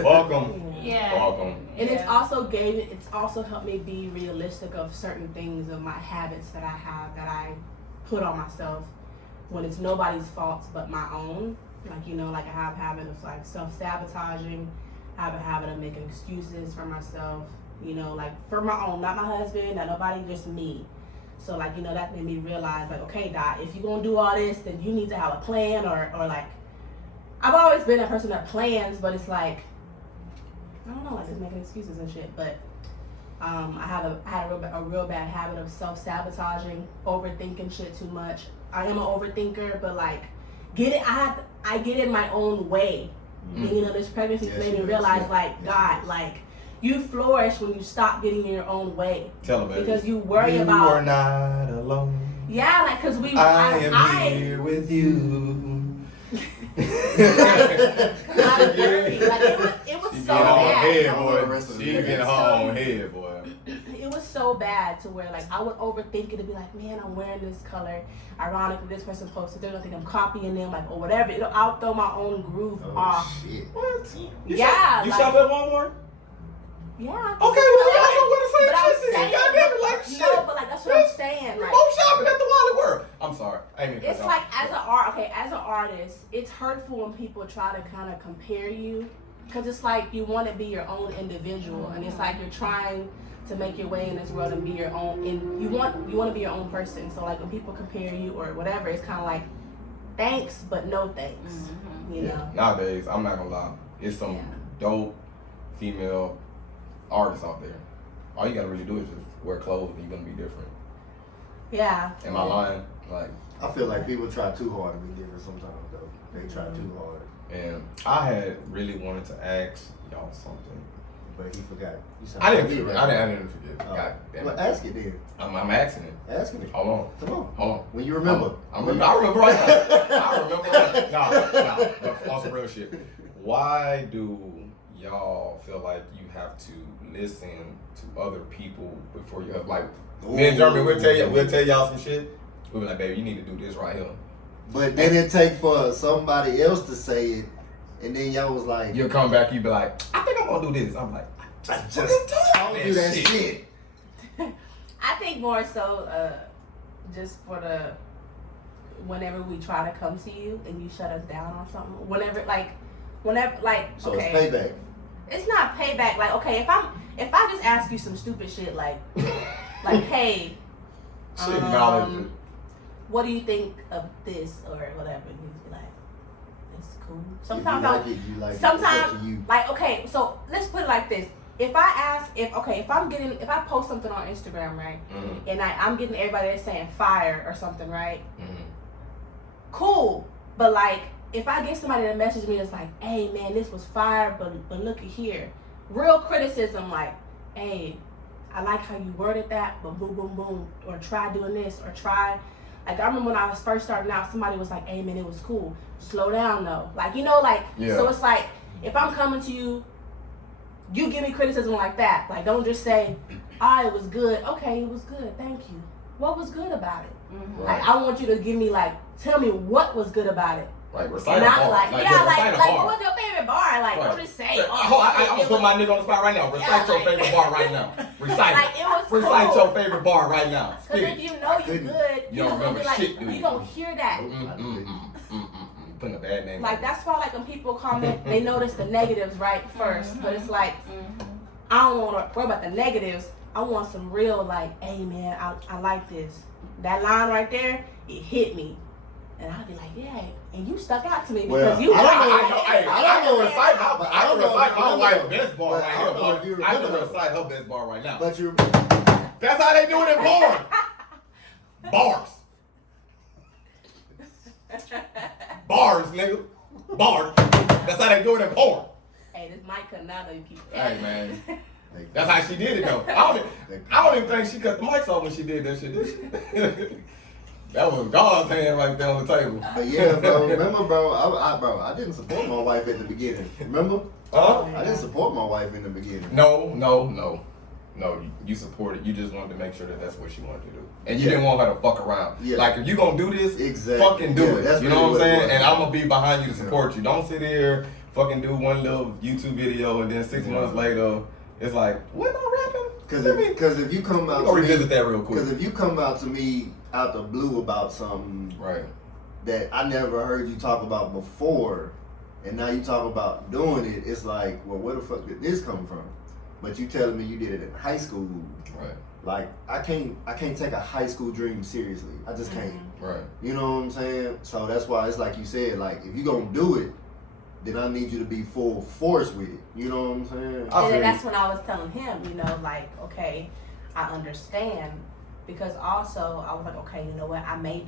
Welcome. Yeah. Welcome. and it's also helped me be realistic of certain things, of my habits that I have, that I put on myself when it's nobody's faults but my own. Like, you know, like I have a habit of like self-sabotaging. I have a habit of making excuses for myself, you know, like for my own, not my husband, not nobody, just me. So like, you know, that made me realize like, okay, Dot, if you're gonna do all this, then you need to have a plan, or like, I've always been a person that plans, but it's like, I don't know, like just making excuses and shit. But I had a real bad habit of self-sabotaging, overthinking shit too much. I am an overthinker, but like, I get in my own way. And you know, this pregnancy Yes, made me she realize, does. like, Yes, God, she like, you flourish when you stop getting in your own way. Tell them, Because you worry you about. are not alone. Yeah, like, cause we. I am here with you. I worry. Like, it was She so getting her own bad. head, All boy. the rest of the She day. getting her own head, boy. It was so bad to where like I would overthink it and be like, man, I'm wearing this color. Ironically, this person posted, they're gonna think I'm copying them, like, or whatever. I'll throw my own groove Oh, off. shit. What? Yeah, You like- shop at Walmart? Yeah. Okay, well, you also wear the But I'm shit. saying, Goddamn it, like shit. no, but like that's what I'm saying. We Like, both shopping at the Wally World. I'm sorry. I ain't mean to cut It's you like off. as an artist, it's hurtful when people try to kind of compare you, because it's like you want to be your own individual, and it's like you're trying to make your way in this world and be your own, and you want to be your own person. So like when people compare you or whatever, it's kind of like thanks but no thanks. You know. Nowadays, I'm not gonna lie. It's some dope female artists out there. All you gotta really do is just wear clothes and you're gonna be different. Yeah. Am I lying? Like, I feel like people try too hard to be different sometimes though. They try too hard. and I had really wanted to ask y'all something. But he forgot. You sound I didn't like me forget. right I now. didn't forget. Oh. God damn Well, it. ask it then. I'm asking it. Ask it. Hold on. Come on. Hold on. When you remember. I remember right now. I remember right now. No, but on some real shit. Why do y'all feel like you have to listen to other people before you have, like, me and Jeremy, we'll tell y'all some shit. We'll be like, baby, you need to do this right here. But then it take for somebody else to say it, and then y'all was like, You'll come back, you be like, I think I'm gonna do this. I'm like, I just told you that shit. I think more so just for the whenever we try to come to you and you shut us down on something. Whenever So okay. it's payback. It's not payback. Like, okay, if I just ask you some stupid shit like hey, shit, knowledge. what do you think of this or whatever? And you be like, it's cool. Sometimes if you like it, you like it. It's sometimes up to you. like, okay, so let's put it like this. If I post something on Instagram, right, and I'm getting everybody that's saying fire or something, right, cool. But like, if I get somebody that message me that's like, hey man, this was fire, but look at here, real criticism, like, hey, I like how you worded that, but boom, boom, boom, or try doing this, or try. Like, I remember when I was first starting out, somebody was like, hey man, it was cool. Slow down though. Like, you know, like, so it's like, if I'm coming to you, you give me criticism like that. Like, don't just say, it was good. Okay, it was good. Thank you. What was good about it? Right. Like, I want you to give me, like, tell me what was good about it. Like, recite a Not bar. like, recite like a what bar. was your favorite bar? Like, Right. don't just say, I'm gonna put my nigga on the spot right now. Recite your favorite bar right now. Recite like, it was Recite cool. your favorite bar right now. Because if you know you're good, You you're don't gonna be remember like, shit, do you? you gonna hear that. Putting a bad name. Like, that's why, like, when people comment, they notice the negatives right first. But it's like, I don't want to worry about the negatives. I want some real, like, hey man, I like this. That line right there, it hit me. And I'll be like, yeah, and you stuck out to me because Well, you. I I don't know recite my bar. I don't can recite know. my wife's best bar But right I don't know if here. you But I can remember. recite her best bar right now. But you That's how they do it in porn. Bars. Bars, nigga. Bars. That's how they do it in porn. Hey, this mic cutting out though. You keep. Hey, man. That's how she did it, though. I don't even think she cut the mics off when she did that shit. That was God's hand right there on the table. But yeah, bro. Remember, bro? I didn't support my wife at the beginning. Remember? Huh? I didn't support my wife in the beginning. No. You supported. You just wanted to make sure that that's what she wanted to do, and you didn't want her to fuck around. Yeah. Like, if you gonna do this, Exactly. fucking do Yeah, it. that's You know really what I'm what it saying? was. And I'm gonna be behind you to support you. Don't sit here, fucking do one little YouTube video, and then 6 months later, it's like, what am I rapping? Because if you come out We'll to revisit me, that real quick. because if you come out to me out the blue about something Right. that I never heard you talk about before, and now you talk about doing it, it's like, well, where the fuck did this come from? But you telling me you did it in high school. Right. Like, I can't take a high school dream seriously. I just can't. Right. You know what I'm saying? So that's why it's like you said, like, if you gonna do it, then I need you to be full force with it. You know what I'm saying? And then that's when I was telling him, you know, like, okay, I understand. Because also, I was like, okay, you know what? I need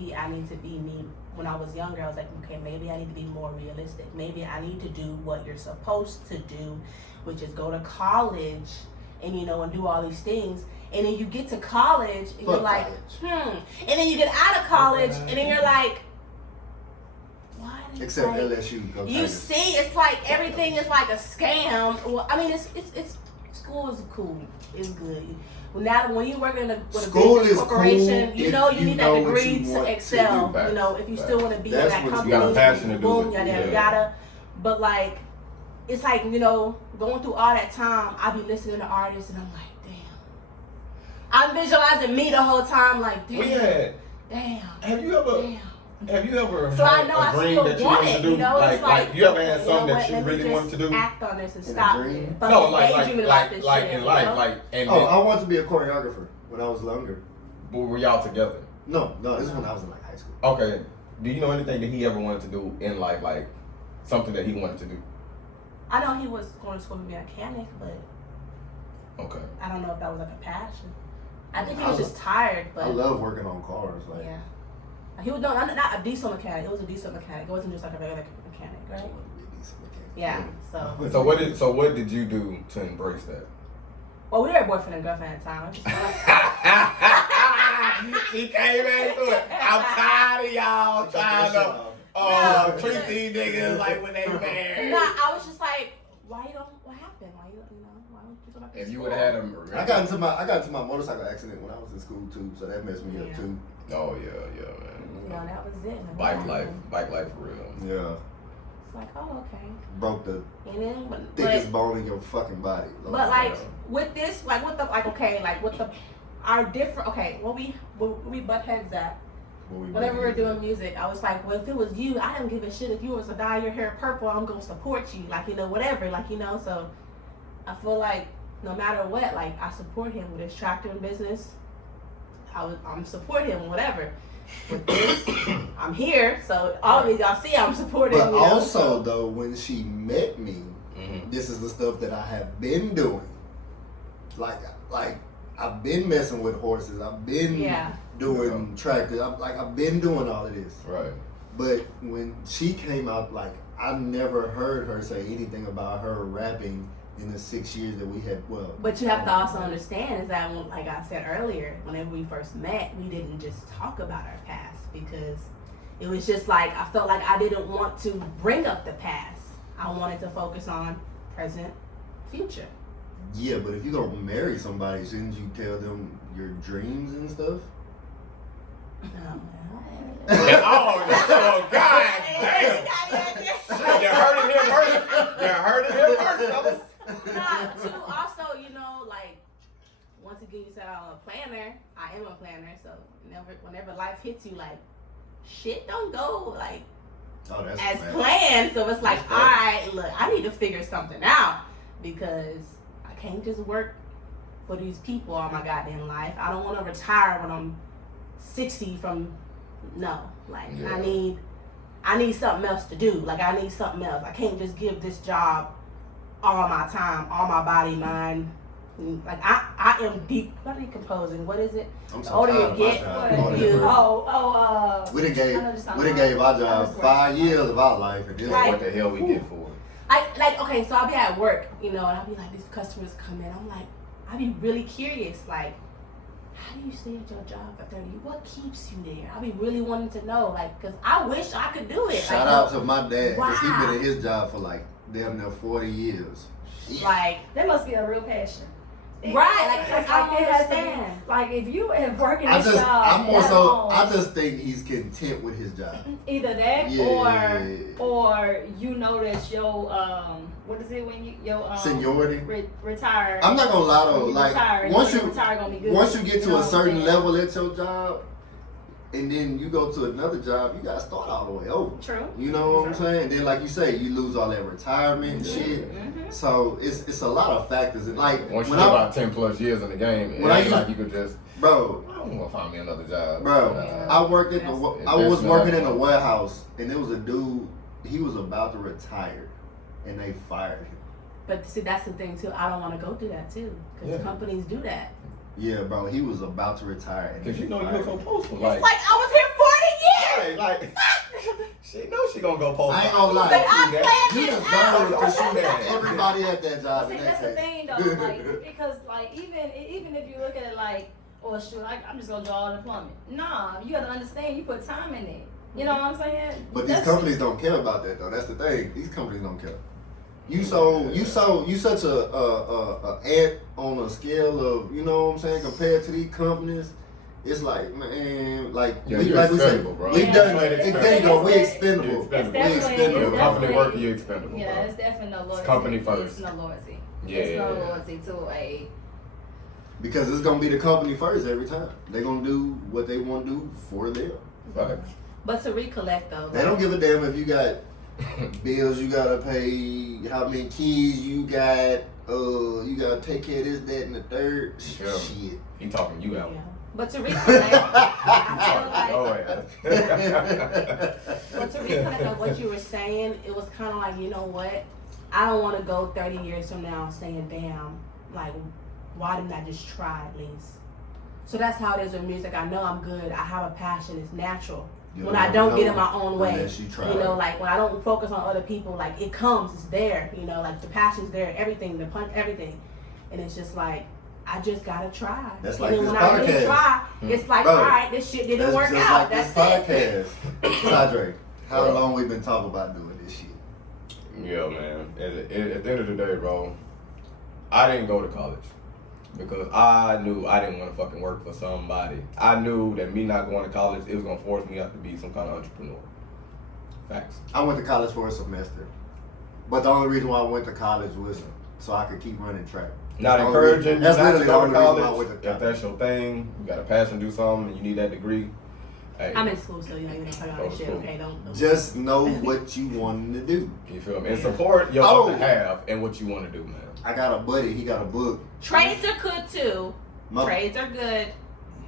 to be me. When I was younger, I was like, okay, maybe I need to be more realistic. Maybe I need to do what you're supposed to do, which is go to college and, you know, and do all these things. And then you get to college and you're like, And then you get out of college and then you're like, what? Except like, LSU. Go you Tigers. see, it's like everything is like a scam. Well, I mean, it's school is cool. It's good. Well, now when you work with a School business is corporation, cool you if know you you need know that what degree you want to to excel. do. You know, if you still want to be That's in that what you company, got a passion to do boom, it. yada Yeah. yada. But like, it's like, you know, going through all that time, I be listening to artists and I'm like, damn, I'm visualizing me the whole time, like, damn. We had. Damn. Have you ever? Damn. Have you ever So had I know a I dream still that you want wanted it, to do? you know? It's Like you ever had you know something that what, you let me really just wanted to do? act on this and In a stop dream? it. No, like Daydreaming about this shit, in you life, know? like and Oh, then, I wanted to be a choreographer when I was younger. were y'all together? No, this is when I was in like high school. Okay. Do you know anything that he ever wanted to do in life, like something that he wanted to do? I know he was going to school to be a mechanic, but Okay. I don't know if that was like a passion. I think he I was just tired, but I love working on cars. Like, yeah. He was not a diesel mechanic. It was a diesel mechanic. It wasn't just like a regular mechanic, I right? wanted to be a decent mechanic. Yeah. So, So what did you do to embrace that? well, we were boyfriend and girlfriend at the time. I just She came into it. I'm tired of y'all trying to treat these niggas like when they married. Nah, I was just like, why you don't? What happened? Why you why don't you go back to If you school? would have had him, I got into my motorcycle accident when I was in school too, so that messed me up Yeah. too. oh yeah, man. You know, that was it. Bike life for real. Yeah, It's like, oh, okay. broke the And then, but thickest bone in your fucking body. But like with this, like with the our different. Okay, we butt heads at. Whenever we're doing music, I was like, well, if it was you, I don't give a shit if you was to dye your hair purple. I'm gonna support you, like, you know, whatever, like, you know. So I feel like no matter what, like, I support him with his tractor business. I'm support him, whatever. With this, I'm here, so all of y'all see I'm supporting. But you know, also so. though, when she met me, this is the stuff that I have been doing. Like I've been messing with horses. I've been doing tractors. I've been doing all of this. Right. But when she came out, like, I never heard her say anything about her rapping in the 6 years that we had. Well, But you have to also understand is that, like I said earlier, whenever we first met, we didn't just talk about our past because it was just like I felt like I didn't want to bring up the past. I wanted to focus on present, future. yeah, but if you gonna marry somebody, shouldn't you tell them your dreams and stuff? Oh, God damn! You heard it here first. You heard it here first, fellas. Nah, too, also, you know, like, once again, you said I'm a planner. I am a planner, so whenever life hits you, like, shit don't go, like, Oh, that's as bad. planned. So it's like, That's all bad. right, look, I need to figure something out because I can't just work for these people all my goddamn life. I don't want to retire when I'm 60 from, no. Like, Yeah. I need something else to do. Like, I need something else. I can't just give this job all my time, all my body, mind. Like, I am not decomposing. What is it? I'm The so older tired you of my get, job. you- We done I know you're talking gave about. our job 5 years of our life, and this Right. What the hell we get for it? Okay, so I'll be at work, you know, and I'll be like, these customers come in. I'm like, I'll be really curious, like, how do you stay at your job for 30 years? What keeps you there? I'll be really wanting to know, like, because I wish I could do it. Shout like, out to my dad, because he Wow. been in his job for like damn near 40 years. Like, That must be a real passion. right, like, I don't it has to be- understand. Like if you have working I this just, job, I'm more that so, long, I just think he's content with his job. either that Yeah. or you know that your what is it when you your Seniority. retire. I'm not gonna lie though, when you like retire, once your you retire gonna be good. once you get You to know a what I'm certain saying? level at your job, and then you go to another job, you gotta start all the way over. True. You know what I'm saying? And then, like you say, you lose all that retirement and shit. Mhm. So it's a lot of factors. And like Once you when get I, about 10 plus years in the game, When I it's used- like you could just, bro, I'm gonna find me another job. bro, I worked at the. That's- I was investment working in up a front. warehouse, and there was a dude. He was about to retire, and they fired him. But see, that's the thing, too. I don't want to go through that, too, because Yeah. companies do that. Yeah, bro, he was about to retire, and Cause they you know fired you're him. so postal. It's Like, like, I was here 40 years! right, like she knows she gonna go postal. I ain't gonna lie. But I that. You planned it out! deserve to shoot at everybody at that job. See, in that's that the case. thing though, like because like even if you look at it like, oh shoot, I'm just gonna draw unemployment. Nah, you gotta understand you put time in it. You know what I'm saying? But these companies don't care about that though. That's the thing. These companies don't care. You such a ant on a scale of, you know what I'm saying, compared to these companies. It's like, man, like Yeah, we you're like we said, expendable, bro. we've Yeah. done You're it. There you go. We It's expendable. You're It's We definitely, expendable. You're a company definitely- worker, you're expendable, Yeah, bro. it's definitely no loyalty. company first. It's no loyalty. Yeah, It's yeah, no yeah. loyalty to a Because it's gonna be the company first every time. They're gonna do what they want to do for them. Facts. But to recollect though, They don't give a damn if you got bills you gotta pay, how many kids you got, you gotta take care of this, that, and the third. Yeah. Shit. He talking you out. Yeah. But to recollect, I feel like, Go ahead. but to recollect of what you were saying, it was kind of like, you know what? I don't want to go 30 years from now saying, damn, like, why didn't I just try at least? So that's how it is with music. I know I'm good. I have a passion. It's natural. You When I don't get in my own way, unless you try. you know, like when I don't focus on other people, like it comes, it's there, you know, like the passion's there, everything, the punch, everything. And it's just like, I just gotta try. That's and like then this when I really podcast. try, it's like, Bro, all right, this shit didn't work just out. Like That's this it. podcast. Sadre, how long we been talking about doing this shit? Yeah, man. At the end of the day, bro, I didn't go to college because I knew I didn't want to fucking work for somebody. I knew that me not going to college, it was gonna force me to have to be some kind of entrepreneur. Facts. I went to college for a semester, but the only reason why I went to college was so I could keep running track. Not That's the only encouraging reason- you That's not to literally the go to only reason why I college. went to If that's college. your thing, you got a passion to do something, and you need that degree. Hey, I'm in school, so you know, you don't talk Go about to this shit, school. okay? Don't. Just know what you want to do. you feel me? And support your Oh. other half and what you want to do, man. I got a buddy. He got a book. Trades are good too. My- Trades are good,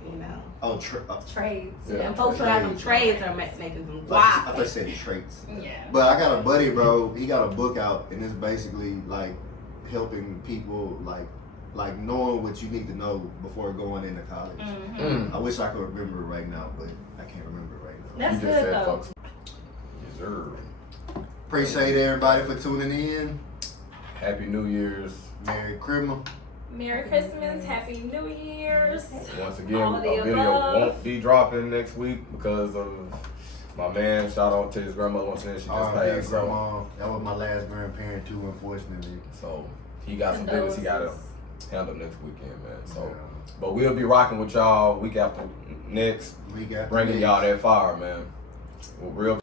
you know. Oh, Trades. Yeah. And folks who have them trades are making them I thought wow. you said traits. Yeah. But I got a buddy, bro. He got a book out, and it's basically like helping people, like knowing what you need to know before going into college. Mm-hmm. I wish I could remember it right now, but I can't remember it right now. That's You just good said though. fuck. Yes, sir. Appreciate everybody for tuning in. Happy New Year's. Merry Christmas. Merry Christmas, Happy New Year's. Once again, All of the a video above. won't be dropping next week because of my man. Shout out to his grandmother. Once again, she just R.I.P. passed. So, Grandma. That was my last grandparent too, unfortunately. so he got some business he got to Condolences. handle next weekend, man. So, Yeah. but we'll be rocking with y'all week after next, We got bringing y'all that fire, man. With real